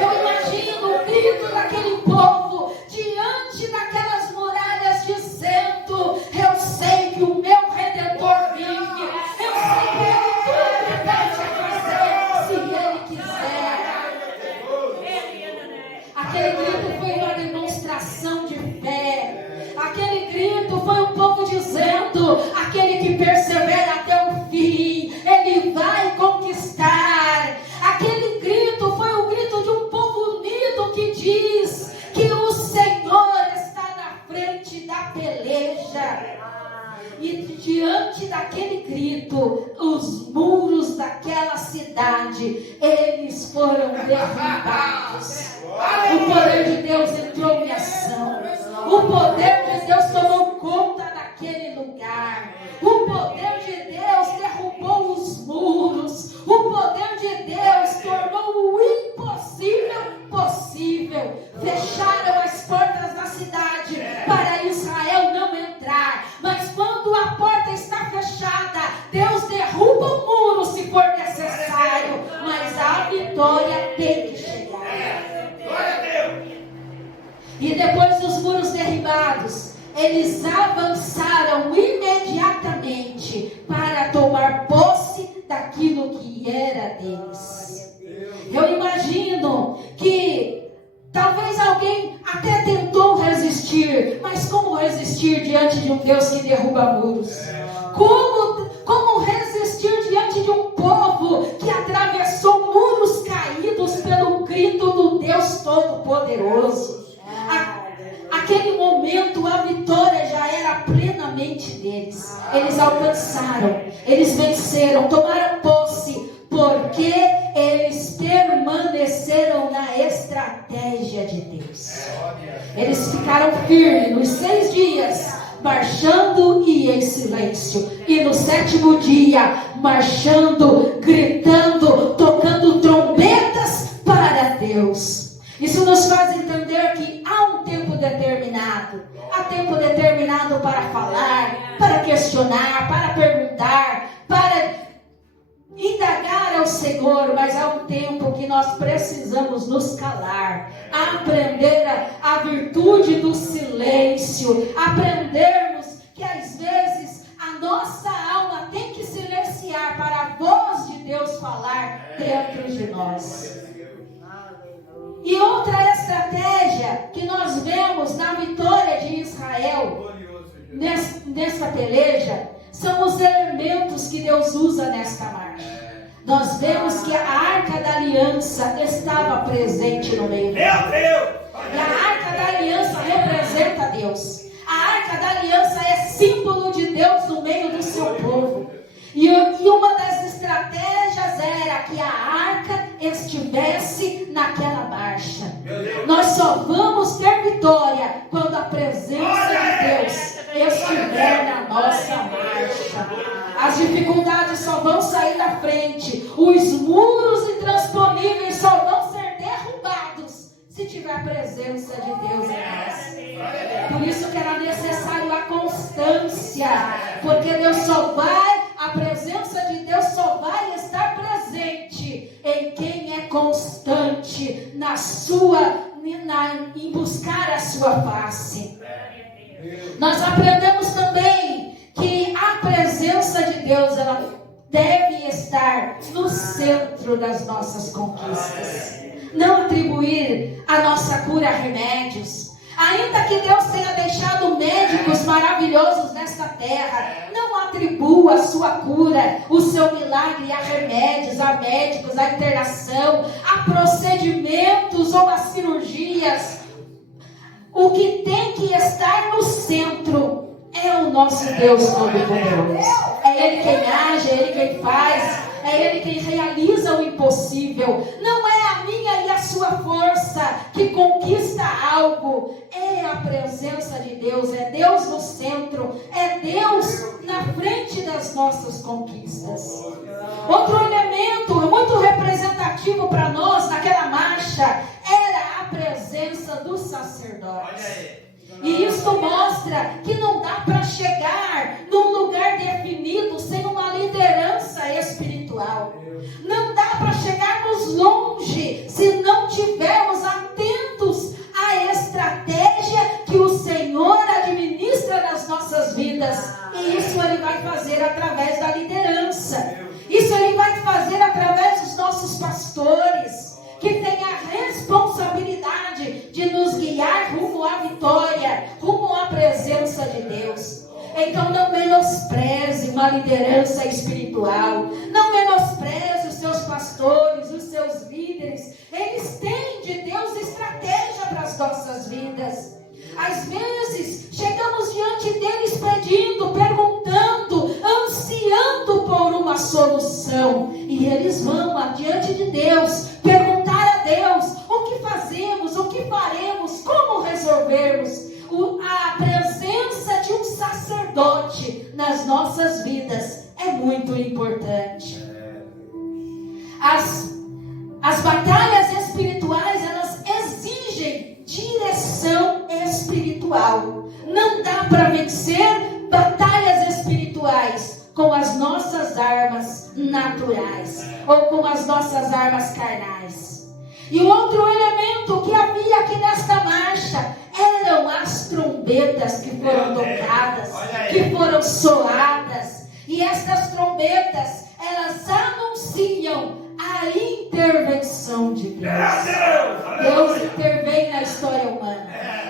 Eu imagino o grito daquele povo diante daquelas muralhas dizendo: eu sei que o meu Redentor vive, eu sei que Ele tudo pode fazer se Ele quiser. Aquele grito foi uma demonstração de fé. Aquele grito foi um povo dizendo: aquele que persevera até o fim, ele vai conquistar. Aquele grito foi o grito de um povo unido que diz que o Senhor está na frente da peleja. E diante daquele grito, os muros daquela cidade, eles foram derrubados. O poder de Deus entrou em ação. O poder de Deus tomou conta daquele lugar. O poder de Deus derrubou os muros. O poder de Deus tornou o impossível possível. Fecharam as portas da cidade para Israel não entrar. Mas quando a porta está fechada, Deus derruba o muro se for necessário. Mas a vitória tem que chegar. E depois dos muros derribados, eles avançaram imediatamente para tomar posse daquilo que era deles. Eu imagino que talvez alguém até tentou resistir, mas como resistir diante de um Deus que derruba muros? Como resistir diante de um povo que atravessou muros caídos pelo grito do Deus alcançaram, eles venceram, tomaram posse, porque eles permaneceram na estratégia de Deus. Eles ficaram firmes nos 6 dias, marchando e em silêncio. E no 7º dia, marchando, gritando, tocando trombetas para Deus. Isso nos faz entender que há um tempo determinado. Há tempo determinado para falar, para questionar, para perguntar, para indagar ao Senhor, mas há um tempo que nós precisamos nos calar, aprender a virtude do silêncio, aprendermos que às vezes a nossa alma tem que silenciar para a voz de Deus falar dentro de nós. E outra estratégia que nós vemos na vitória de Israel nessa peleja são os elementos que Deus usa nesta marcha. Nós vemos que a Arca da Aliança estava presente no meio do povo. E a Arca da Aliança representa Deus. A Arca da Aliança é símbolo de Deus no meio do seu povo. E uma das estratégias era que a arca estivesse naquela marcha. Nós só vamos ter vitória quando a presença de Deus estiver na nossa marcha. As dificuldades só vão sair da frente. Os muros intransponíveis só vão ser derrubados se tiver a presença de Deus em nós. Por isso que era necessário a constância, porque a presença de Deus só vai estar presente em quem é constante em buscar a sua face. Nós aprendemos também que a presença de Deus, ela deve estar no centro das nossas conquistas. Não atribuir a nossa cura a remédios. Ainda que Deus tenha deixado médicos maravilhosos nesta terra, não atribua a sua cura, o seu milagre a remédios, a médicos, a internação, a procedimentos ou a cirurgias. O que tem que estar no centro é o nosso Deus Todo-Poderoso. É Ele quem age, é Ele quem faz, é Ele quem realiza o impossível. Não é a minha e a sua força que conquista algo. É a presença de Deus, é Deus no centro, é Deus na frente das nossas conquistas. Outro elemento muito representativo para nós naquela marcha era a presença dos sacerdotes. E isso mostra que não dá para chegar num lugar definido sem uma liderança espiritual. Não dá para chegarmos longe se não tivermos atentos à estratégia que o Senhor administra nas nossas vidas. E isso Ele vai fazer através da liderança. Isso Ele vai fazer através dos nossos pastores, que tem a responsabilidade de nos guiar rumo à vitória, rumo à presença de Deus. Então não menospreze uma liderança espiritual, não menospreze os seus pastores, os seus líderes. Eles têm de Deus estratégia para as nossas vidas. Às vezes chegamos diante deles pedindo, perguntando, ansiando por uma solução, e eles vão adiante de Deus perguntar a Deus o que fazemos, o que faremos, como resolvermos. A presença de um sacerdote nas nossas vidas é muito importante. As batalhas espirituais, elas exigem direção espiritual. Não dá para vencer batalhas espirituais com as nossas armas naturais ou com as nossas armas carnais. E o outro elemento que havia aqui nesta marcha eram as trombetas que foram tocadas, que foram soadas. E estas trombetas, elas anunciam a intervenção de Deus. Deus intervém na história humana.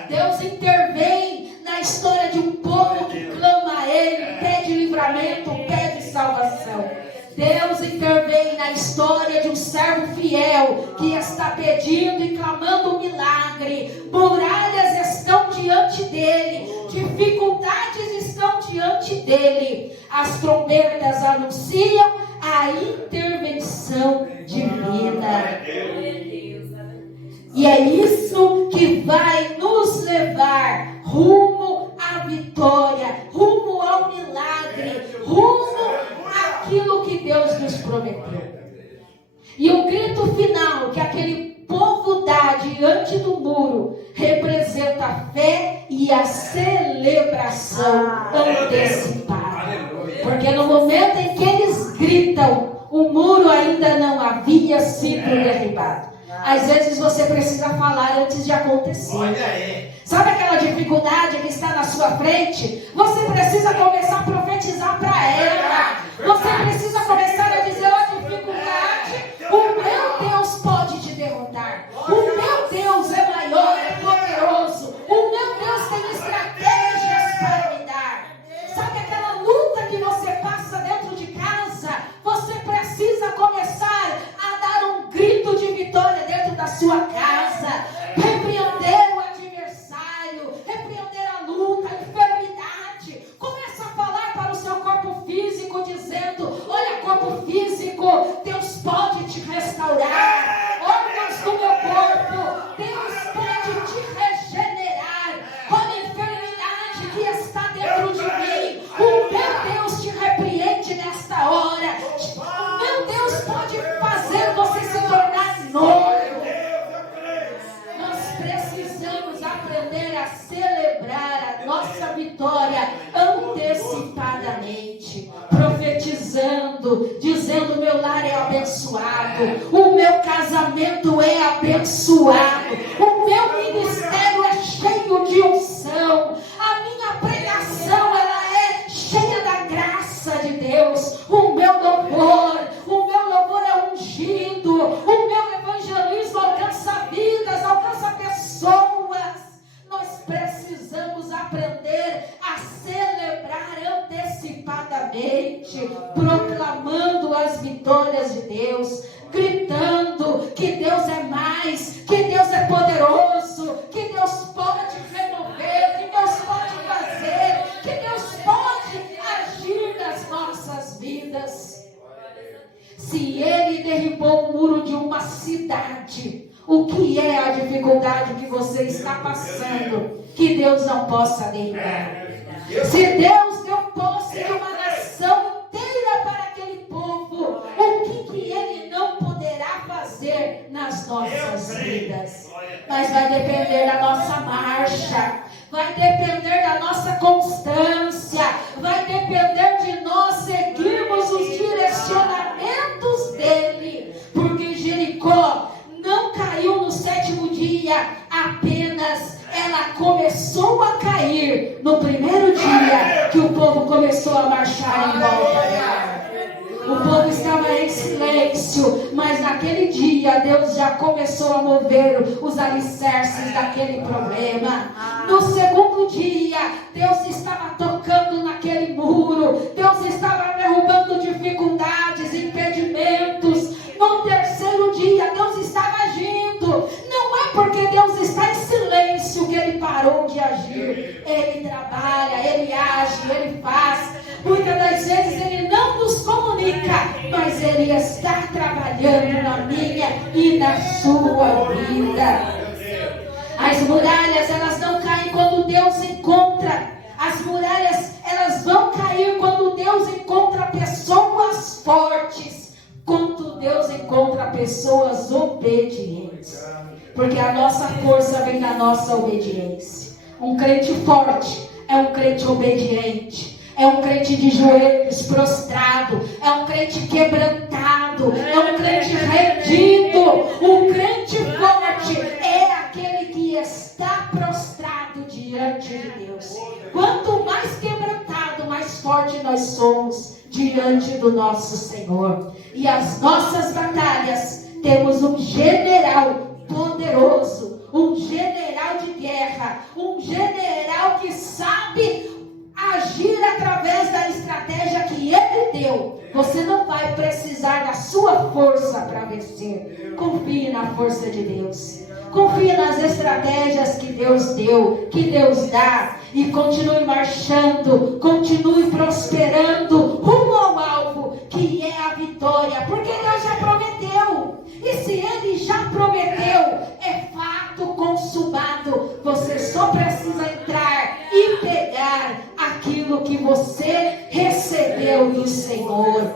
Deus intervém na história de um povo que clama a Ele, pede livramento, pede salvação. Deus intervém na história de um servo fiel que está pedindo e clamando um milagre. Muralhas estão diante dele, dificuldades estão estão diante dele. As trombetas anunciam a intervenção divina. E é isso que vai nos levar rumo à vitória, rumo ao milagre, rumo àquilo que Deus nos prometeu. E o grito final que aquele povo dá diante do muro representa a fé e a celebração antecipada. Porque no momento em que eles gritam, o muro ainda não havia sido derribado. Às vezes você precisa falar antes de acontecer. Sabe aquela dificuldade que está na sua frente? Você precisa começar a profetizar para ela. Você precisa começar a dizer: ó, dificuldade, o meu Deus pode te derrotar. O meu Deus é maior, é poderoso. O meu Deus tem estratégias para me dar. Sabe aquela luta que você passa dentro de casa? Você precisa começar a dar um grito de vitória dentro da sua casa. Repreender o adversário, repreender a luta, a enfermidade. Começa a falar para o seu corpo físico, dizendo: olha, corpo físico, Deus pode te restaurar. Órgãos do meu corpo, Deus pode te regenerar. Olha a enfermidade que está dentro de mim, o meu Deus te repreende nesta hora. O meu Deus pode fazer você se tornar novo. Nós precisamos aprender a celebrar a nossa vitória antecipadamente, profetizando, dizendo: meu lar é abençoado, o meu casamento é abençoado, o meu ministério é cheio de unção, a minha pregação ela é cheia da graça de Deus, o meu louvor é ungido, o meu evangelismo alcança vidas, alcança pessoas. Nós precisamos aprender a celebrar antecipadamente, proclamando as vitórias de Deus, gritando que Deus é mais, que Deus é poderoso, que Deus pode remover, que Deus pode fazer, que Deus pode agir nas nossas vidas. Se Ele derribou o muro de uma cidade, o que é a dificuldade que você está passando que Deus não possa derribar? Se Deus deu posse de uma nação inteira para aquele povo, o que Ele não poderá fazer nas nossas vidas? Mas vai depender da nossa marcha, vai depender da nossa constância, vai depender de nós seguirmos os direcionamentos dEle, porque Jericó não caiu no 7º dia, apenas ela começou a cair no primeiro dia que o povo começou a marchar em volta dela. O povo estava em silêncio, mas naquele dia Deus já começou a mover os alicerces daquele problema. No 2º dia, Deus estava tocando naquele muro, Deus estava derrubando dificuldades, impedimentos. No 3º dia, Deus estava agindo. Não é porque Deus está em silêncio que Ele parou de agir. Ele trabalha, Ele age, Ele faz. Muitas das vezes Ele não nos comunica, mas Ele está trabalhando na minha e na sua vida. As muralhas, elas não caem quando Deus encontra. As muralhas, elas vão cair quando Deus encontra pessoas fortes, quando Deus encontra pessoas obedientes. Porque a nossa força vem da nossa obediência. Um crente forte é um crente obediente. É um crente de joelhos prostrado, é um crente quebrantado, é um crente rendido. O crente forte é aquele que está prostrado diante de Deus. Quanto mais quebrantado, mais forte nós somos diante do nosso Senhor. E as nossas batalhas, temos um general poderoso, um general de guerra, um general que sabe agir através da estratégia que Ele deu. Você não vai precisar da sua força para vencer. Confie na força de Deus. Confie nas estratégias que Deus deu, que Deus dá. e continue marchando, continue prosperando rumo ao alvo, que é a vitória, porque Deus já prometeu. E se Ele já prometeu, é fato consumado. Você só precisa entrar e pegar aquilo que você recebeu do Senhor.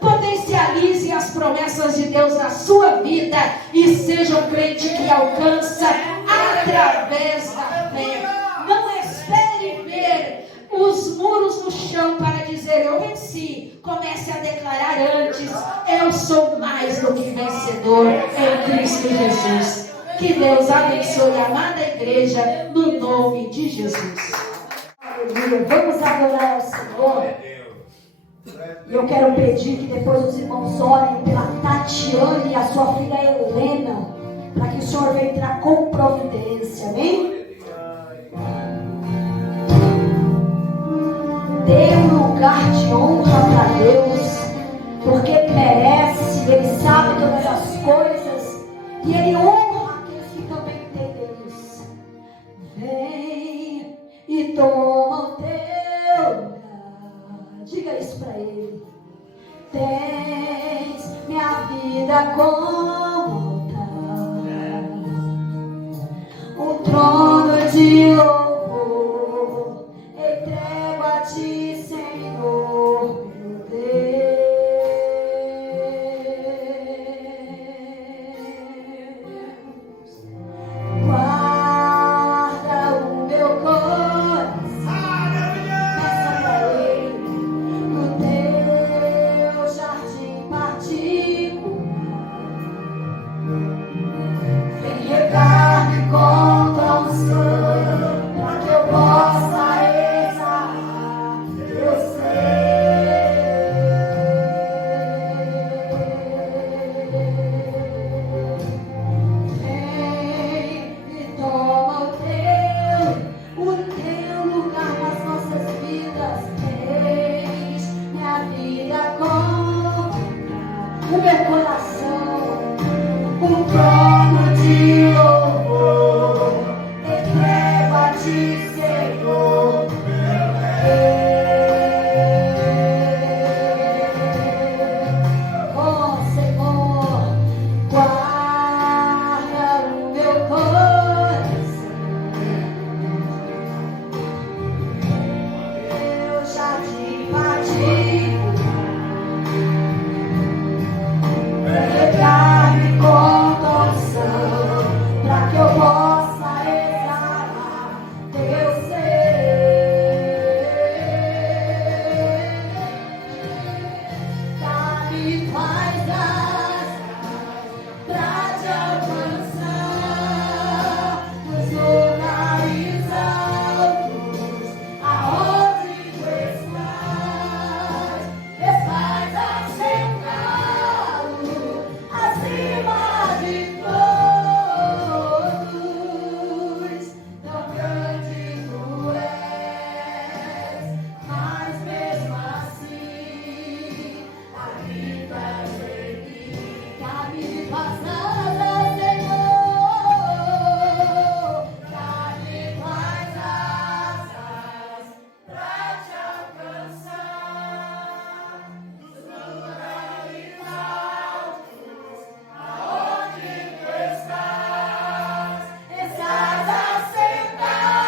Potencialize as promessas de Deus na sua vida e seja um crente que alcança através da fé. Não espere ver os muros no chão para dizer eu venci. Comece a declarar antes: eu sou mais do que vencedor em Cristo Jesus. Que Deus abençoe a amada igreja no nome de Jesus. Aleluia. Vamos adorar ao Senhor. E eu quero pedir que depois os irmãos orem pela Tatiane e a sua filha Helena, para que o Senhor venha entrar com providência, amém? Dê um lugar de honra para Deus, porque Ele merece, Ele sabe todas as coisas e Ele honra aqueles que também têm Deus. Vem e toma o teu lugar. Diga isso para Ele. Tens minha vida como altar, um trono de louvor, entrego a Ti, Senhor, meu Deus. Guarda o meu coração, peça para Ele, no Teu jardim particular. Vem regar-me com Teu sangue, para que eu possa exalar Teu ser. Vem e toma o Teu lugar nas nossas vidas. Tens minha vida como o meu coração, um trono de louvor, entrego a Ti, Senhor, oh Senhor, guarda o meu coração, meu jardim particular. Regar-me com Tua unção, para que eu possa exalar Teu ser. Dá-me paz para Te alcançar nos lugares altos, aonde Tu estás. Estás assentado acima de todos, tão grande Tu és, mas mesmo assim habitas em mim. Dá-me passada, Senhor, dá-me mais asas pra Te alcançar nos lugares altos, aonde Tu estás. Estás assentado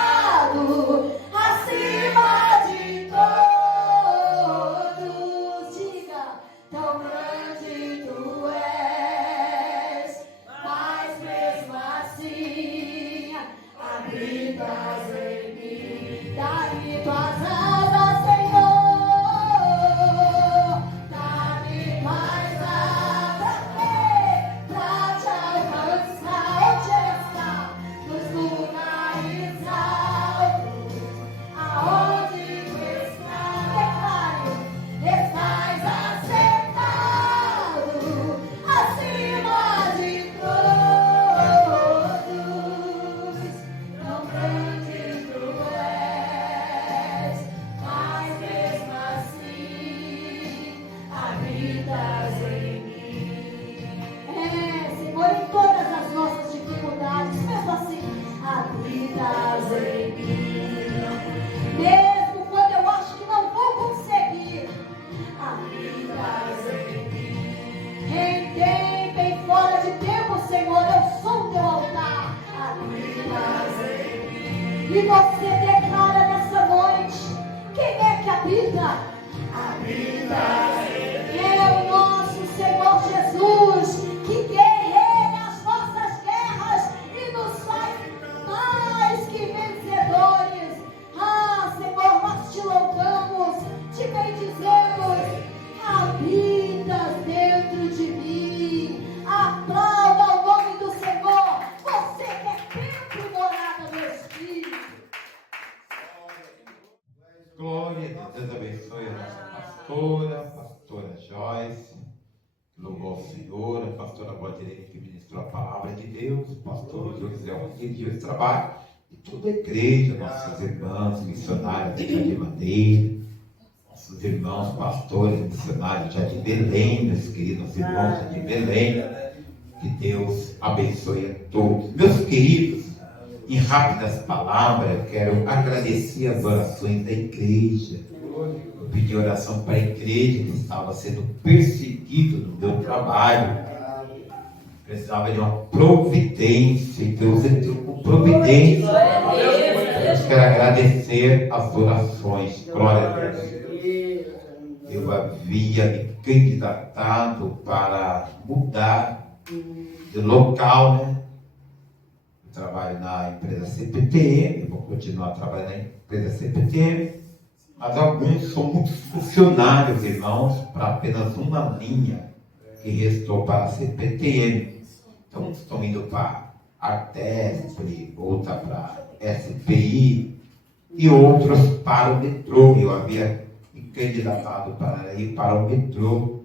acima de todos. Diga, tão grande Tu és, mas mesmo assim habitas em mim. Dá-me Tuas asas, Senhor, dá-me mais asas pra Te alcançar. Onde Ele está? Nos lugares altos, aonde Tu estás. Declare, estás assentado acima de todos, tão grande Tu és, mas mesmo assim habitas em mim. Senhor, em todas as nossas dificuldades, mesmo assim habitas E você declara nessa noite: quem é que habita? É o nosso Senhor Jesus, que guerreia as nossas guerras e nos faz mais que vencedores. Ah, Senhor, nós te louvamos, te bendizemos. Habitas dentro de mim. Aplauda o nome do Senhor. Você que é templo e morada do Espírito. Glória a Deus, abençoe a nossa pastora Joyce. Louvou ao Senhor, a pastora Valdirene que ministrou a palavra de Deus, o pastor José que deu esse trabalho, e toda a igreja, nossas irmãs missionárias de Madeira, nossos irmãos pastores missionários já de Belém, meus queridos irmãos de Belém, que Deus abençoe a todos. Meus queridos, em rápidas palavras, eu quero agradecer as orações da igreja. Eu pedi oração para a igreja que estava sendo perseguido no meu trabalho. Precisava de uma providência, e Deus entrou com providência. Eu quero agradecer as orações. Glória a Deus. Eu havia me candidatado para mudar de local, né? Eu trabalho na empresa CPTM, vou continuar trabalhando na empresa CPTM, mas alguns são muitos funcionários, irmãos, para apenas uma linha que restou para a CPTM. Então, uns estão indo para Artesp, outra para SPI e outros para o metrô. Eu havia me candidatado para ir para o metrô.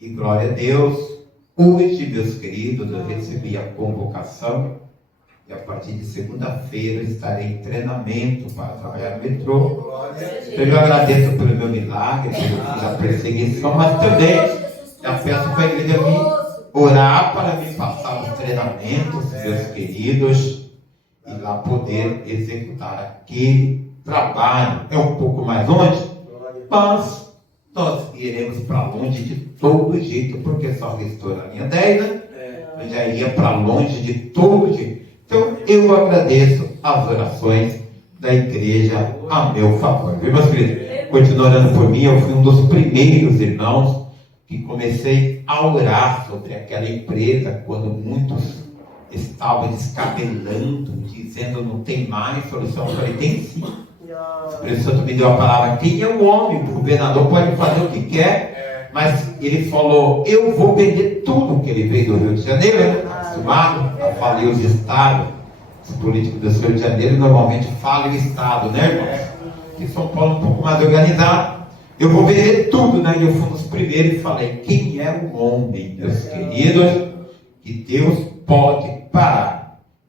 E glória a Deus. Hoje, meus queridos, eu recebi a convocação e a partir de segunda-feira estarei em treinamento para trabalhar no metrô. Então, eu agradeço pelo meu milagre, pela perseguição, mas também já peço para a igreja me orar para me passar os treinamentos, meus queridos, e lá poder executar aquele trabalho. É um pouco mais longe, mas nós iremos para longe de todo jeito, porque só restou na minha 10, né? Eu já ia para longe de todo jeito. Então, eu agradeço as orações da igreja a meu favor. Viu, meus queridos? Continua orando por mim. Eu fui um dos primeiros irmãos que comecei a orar sobre aquela empresa, quando muitos estavam descabelando, dizendo não tem mais solução. Eu falei, tem sim. O Espírito Santo me deu a palavra: quem é o homem? O governador pode fazer o que quer, mas ele falou: eu vou vender tudo que ele veio do Rio de Janeiro, acostumado a falar os estados. Os políticos do Rio de Janeiro normalmente falam o estado, né, irmãos? Em São Paulo é um pouco mais organizado. Eu vou vender tudo, né? E eu fui um dos primeiros e falei: quem é o homem, meus queridos, que Deus pode parar?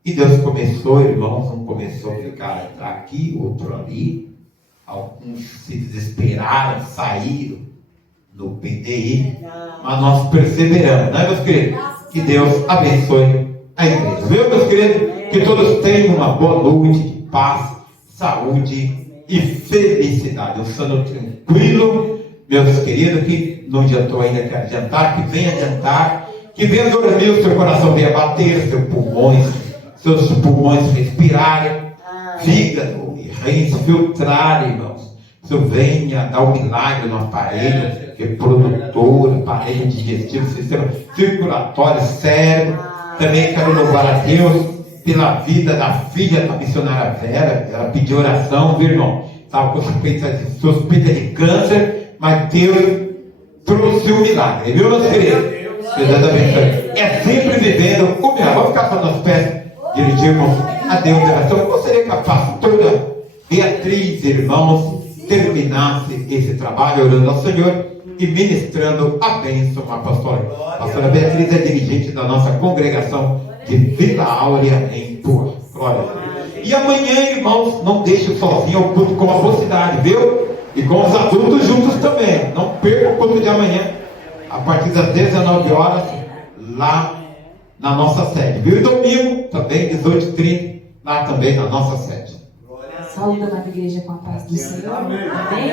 E Deus começou, irmãos, um começou a ficar aqui, outro ali. Alguns se desesperaram, saíram no PDI, mas nós perseveramos, né, meus queridos? Que Deus abençoe a igreja, viu, meus queridos? Que todos tenham uma boa noite de paz, saúde e felicidade. Um sono tranquilo, meus queridos, que não adiantou ainda que adiantar, que venha adiantar, que venha dormir, o seu coração venha bater, seus pulmões respirarem, fígado e rins filtrarem, irmãos. Se eu venha dar um milagre no aparelho reprodutor, aparelho digestivo, sistema circulatório, cérebro. Também quero louvar a Deus pela vida da filha da missionária Vera. Ela pediu oração, viu, irmão? Estava com suspeita de câncer, mas Deus trouxe um milagre, viu, meus queridos? Deus abençoe. É sempre vivendo o milagre. Vamos ficar com os pés, dirigirmos a Deus de oração. Gostaria que a pastora Beatriz, irmãos, terminasse esse trabalho orando ao Senhor e ministrando a bênção apostólica. A pastora Beatriz é dirigente da nossa congregação de Vila Áurea em Pua. Glória a Deus. E amanhã, irmãos, não deixe sozinho o culto com a mocidade, viu? E com os adultos juntos também. Não perca o culto de amanhã, a partir das 19 horas, lá na nossa sede, viu? E domingo, também, 18h30, lá também na nossa sede. Saúde, amada igreja, com a paz do Senhor. Amém?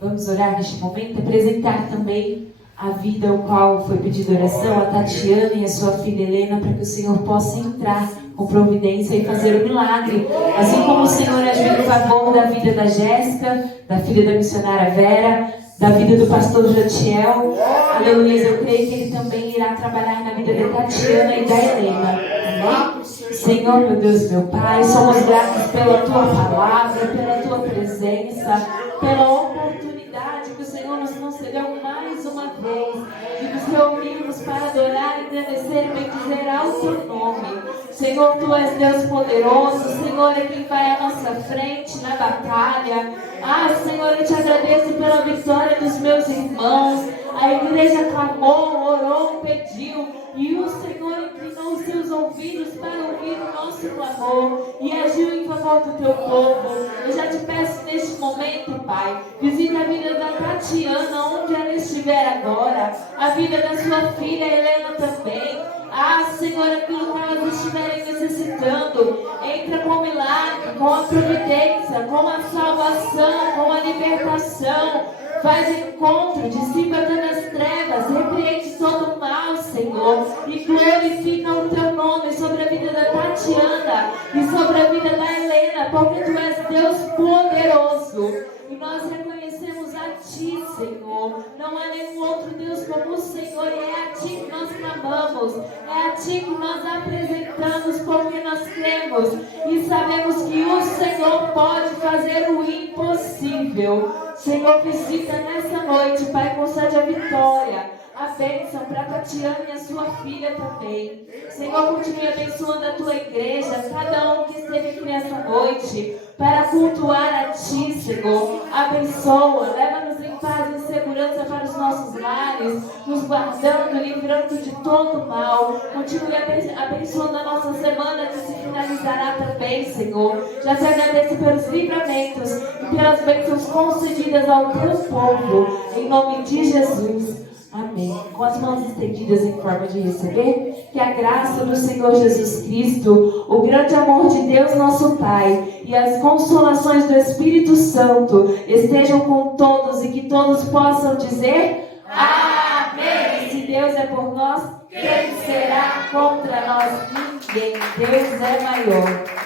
Vamos orar neste momento, apresentar também a vida ao qual foi pedida oração, a Tatiana e a sua filha Helena, para que o Senhor possa entrar com providência e fazer um milagre. Assim como o Senhor agiu em favor da vida da Jéssica, da filha da missionária Vera, da vida do pastor Jatiel. Aleluia, eu creio que Ele também irá trabalhar na vida da Tatiana e da Helena. Amém? Senhor, meu Deus, meu Pai, somos gratos pela Tua palavra, pela Tua presença, pela oportunidade que o Senhor nos concedeu mais uma vez de nos reunirmos para adorar, engrandecer e bendizer ao Teu nome. Senhor, Tu és Deus poderoso, Senhor é quem vai à nossa frente na batalha. Senhor, eu Te agradeço pela vitória dos meus irmãos. A igreja clamou, orou, pediu, e o Senhor inclinou os seus ouvidos para ouvir o nosso clamor e agiu em favor do Teu povo. Eu já Te peço neste momento, Pai, visita a vida da Tatiana, onde ela estiver agora, a vida da sua filha Helena também. Senhor, aquilo que elas estiverem necessitando, entra com o milagre, com a providência, com a salvação, com a libertação. Faz encontro, dissipa todas as trevas, repreende todo o mal, Senhor, e glorifica o Teu nome sobre a vida da Tatiana e sobre a vida da Helena, porque Tu és Deus poderoso. E nós reconhecemos a Ti, Senhor. Não há nenhum outro Deus como o Senhor. E é a Ti que nós clamamos. É a Ti que nós apresentamos, porque nós cremos e sabemos que o Senhor pode fazer o impossível. Senhor, visita nessa noite, Pai, concede a vitória, a bênção para Tatiana e a sua filha também. Senhor, continue abençoando a Tua igreja, cada um que esteve aqui nessa noite, para cultuar a Ti, Senhor. Abençoa, leva-nos em paz e segurança para os nossos lares, nos guardando, livrando de todo mal. Continue abençoando a nossa semana que se finalizará também, Senhor. Já Te agradeço pelos livramentos e pelas bênçãos concedidas ao Teu povo, em nome de Jesus. Amém. Com as mãos estendidas em forma de receber, que a graça do Senhor Jesus Cristo, o grande amor de Deus nosso Pai e as consolações do Espírito Santo estejam com todos e que todos possam dizer amém. Se Deus é por nós, quem será contra nós? Ninguém. Deus é maior.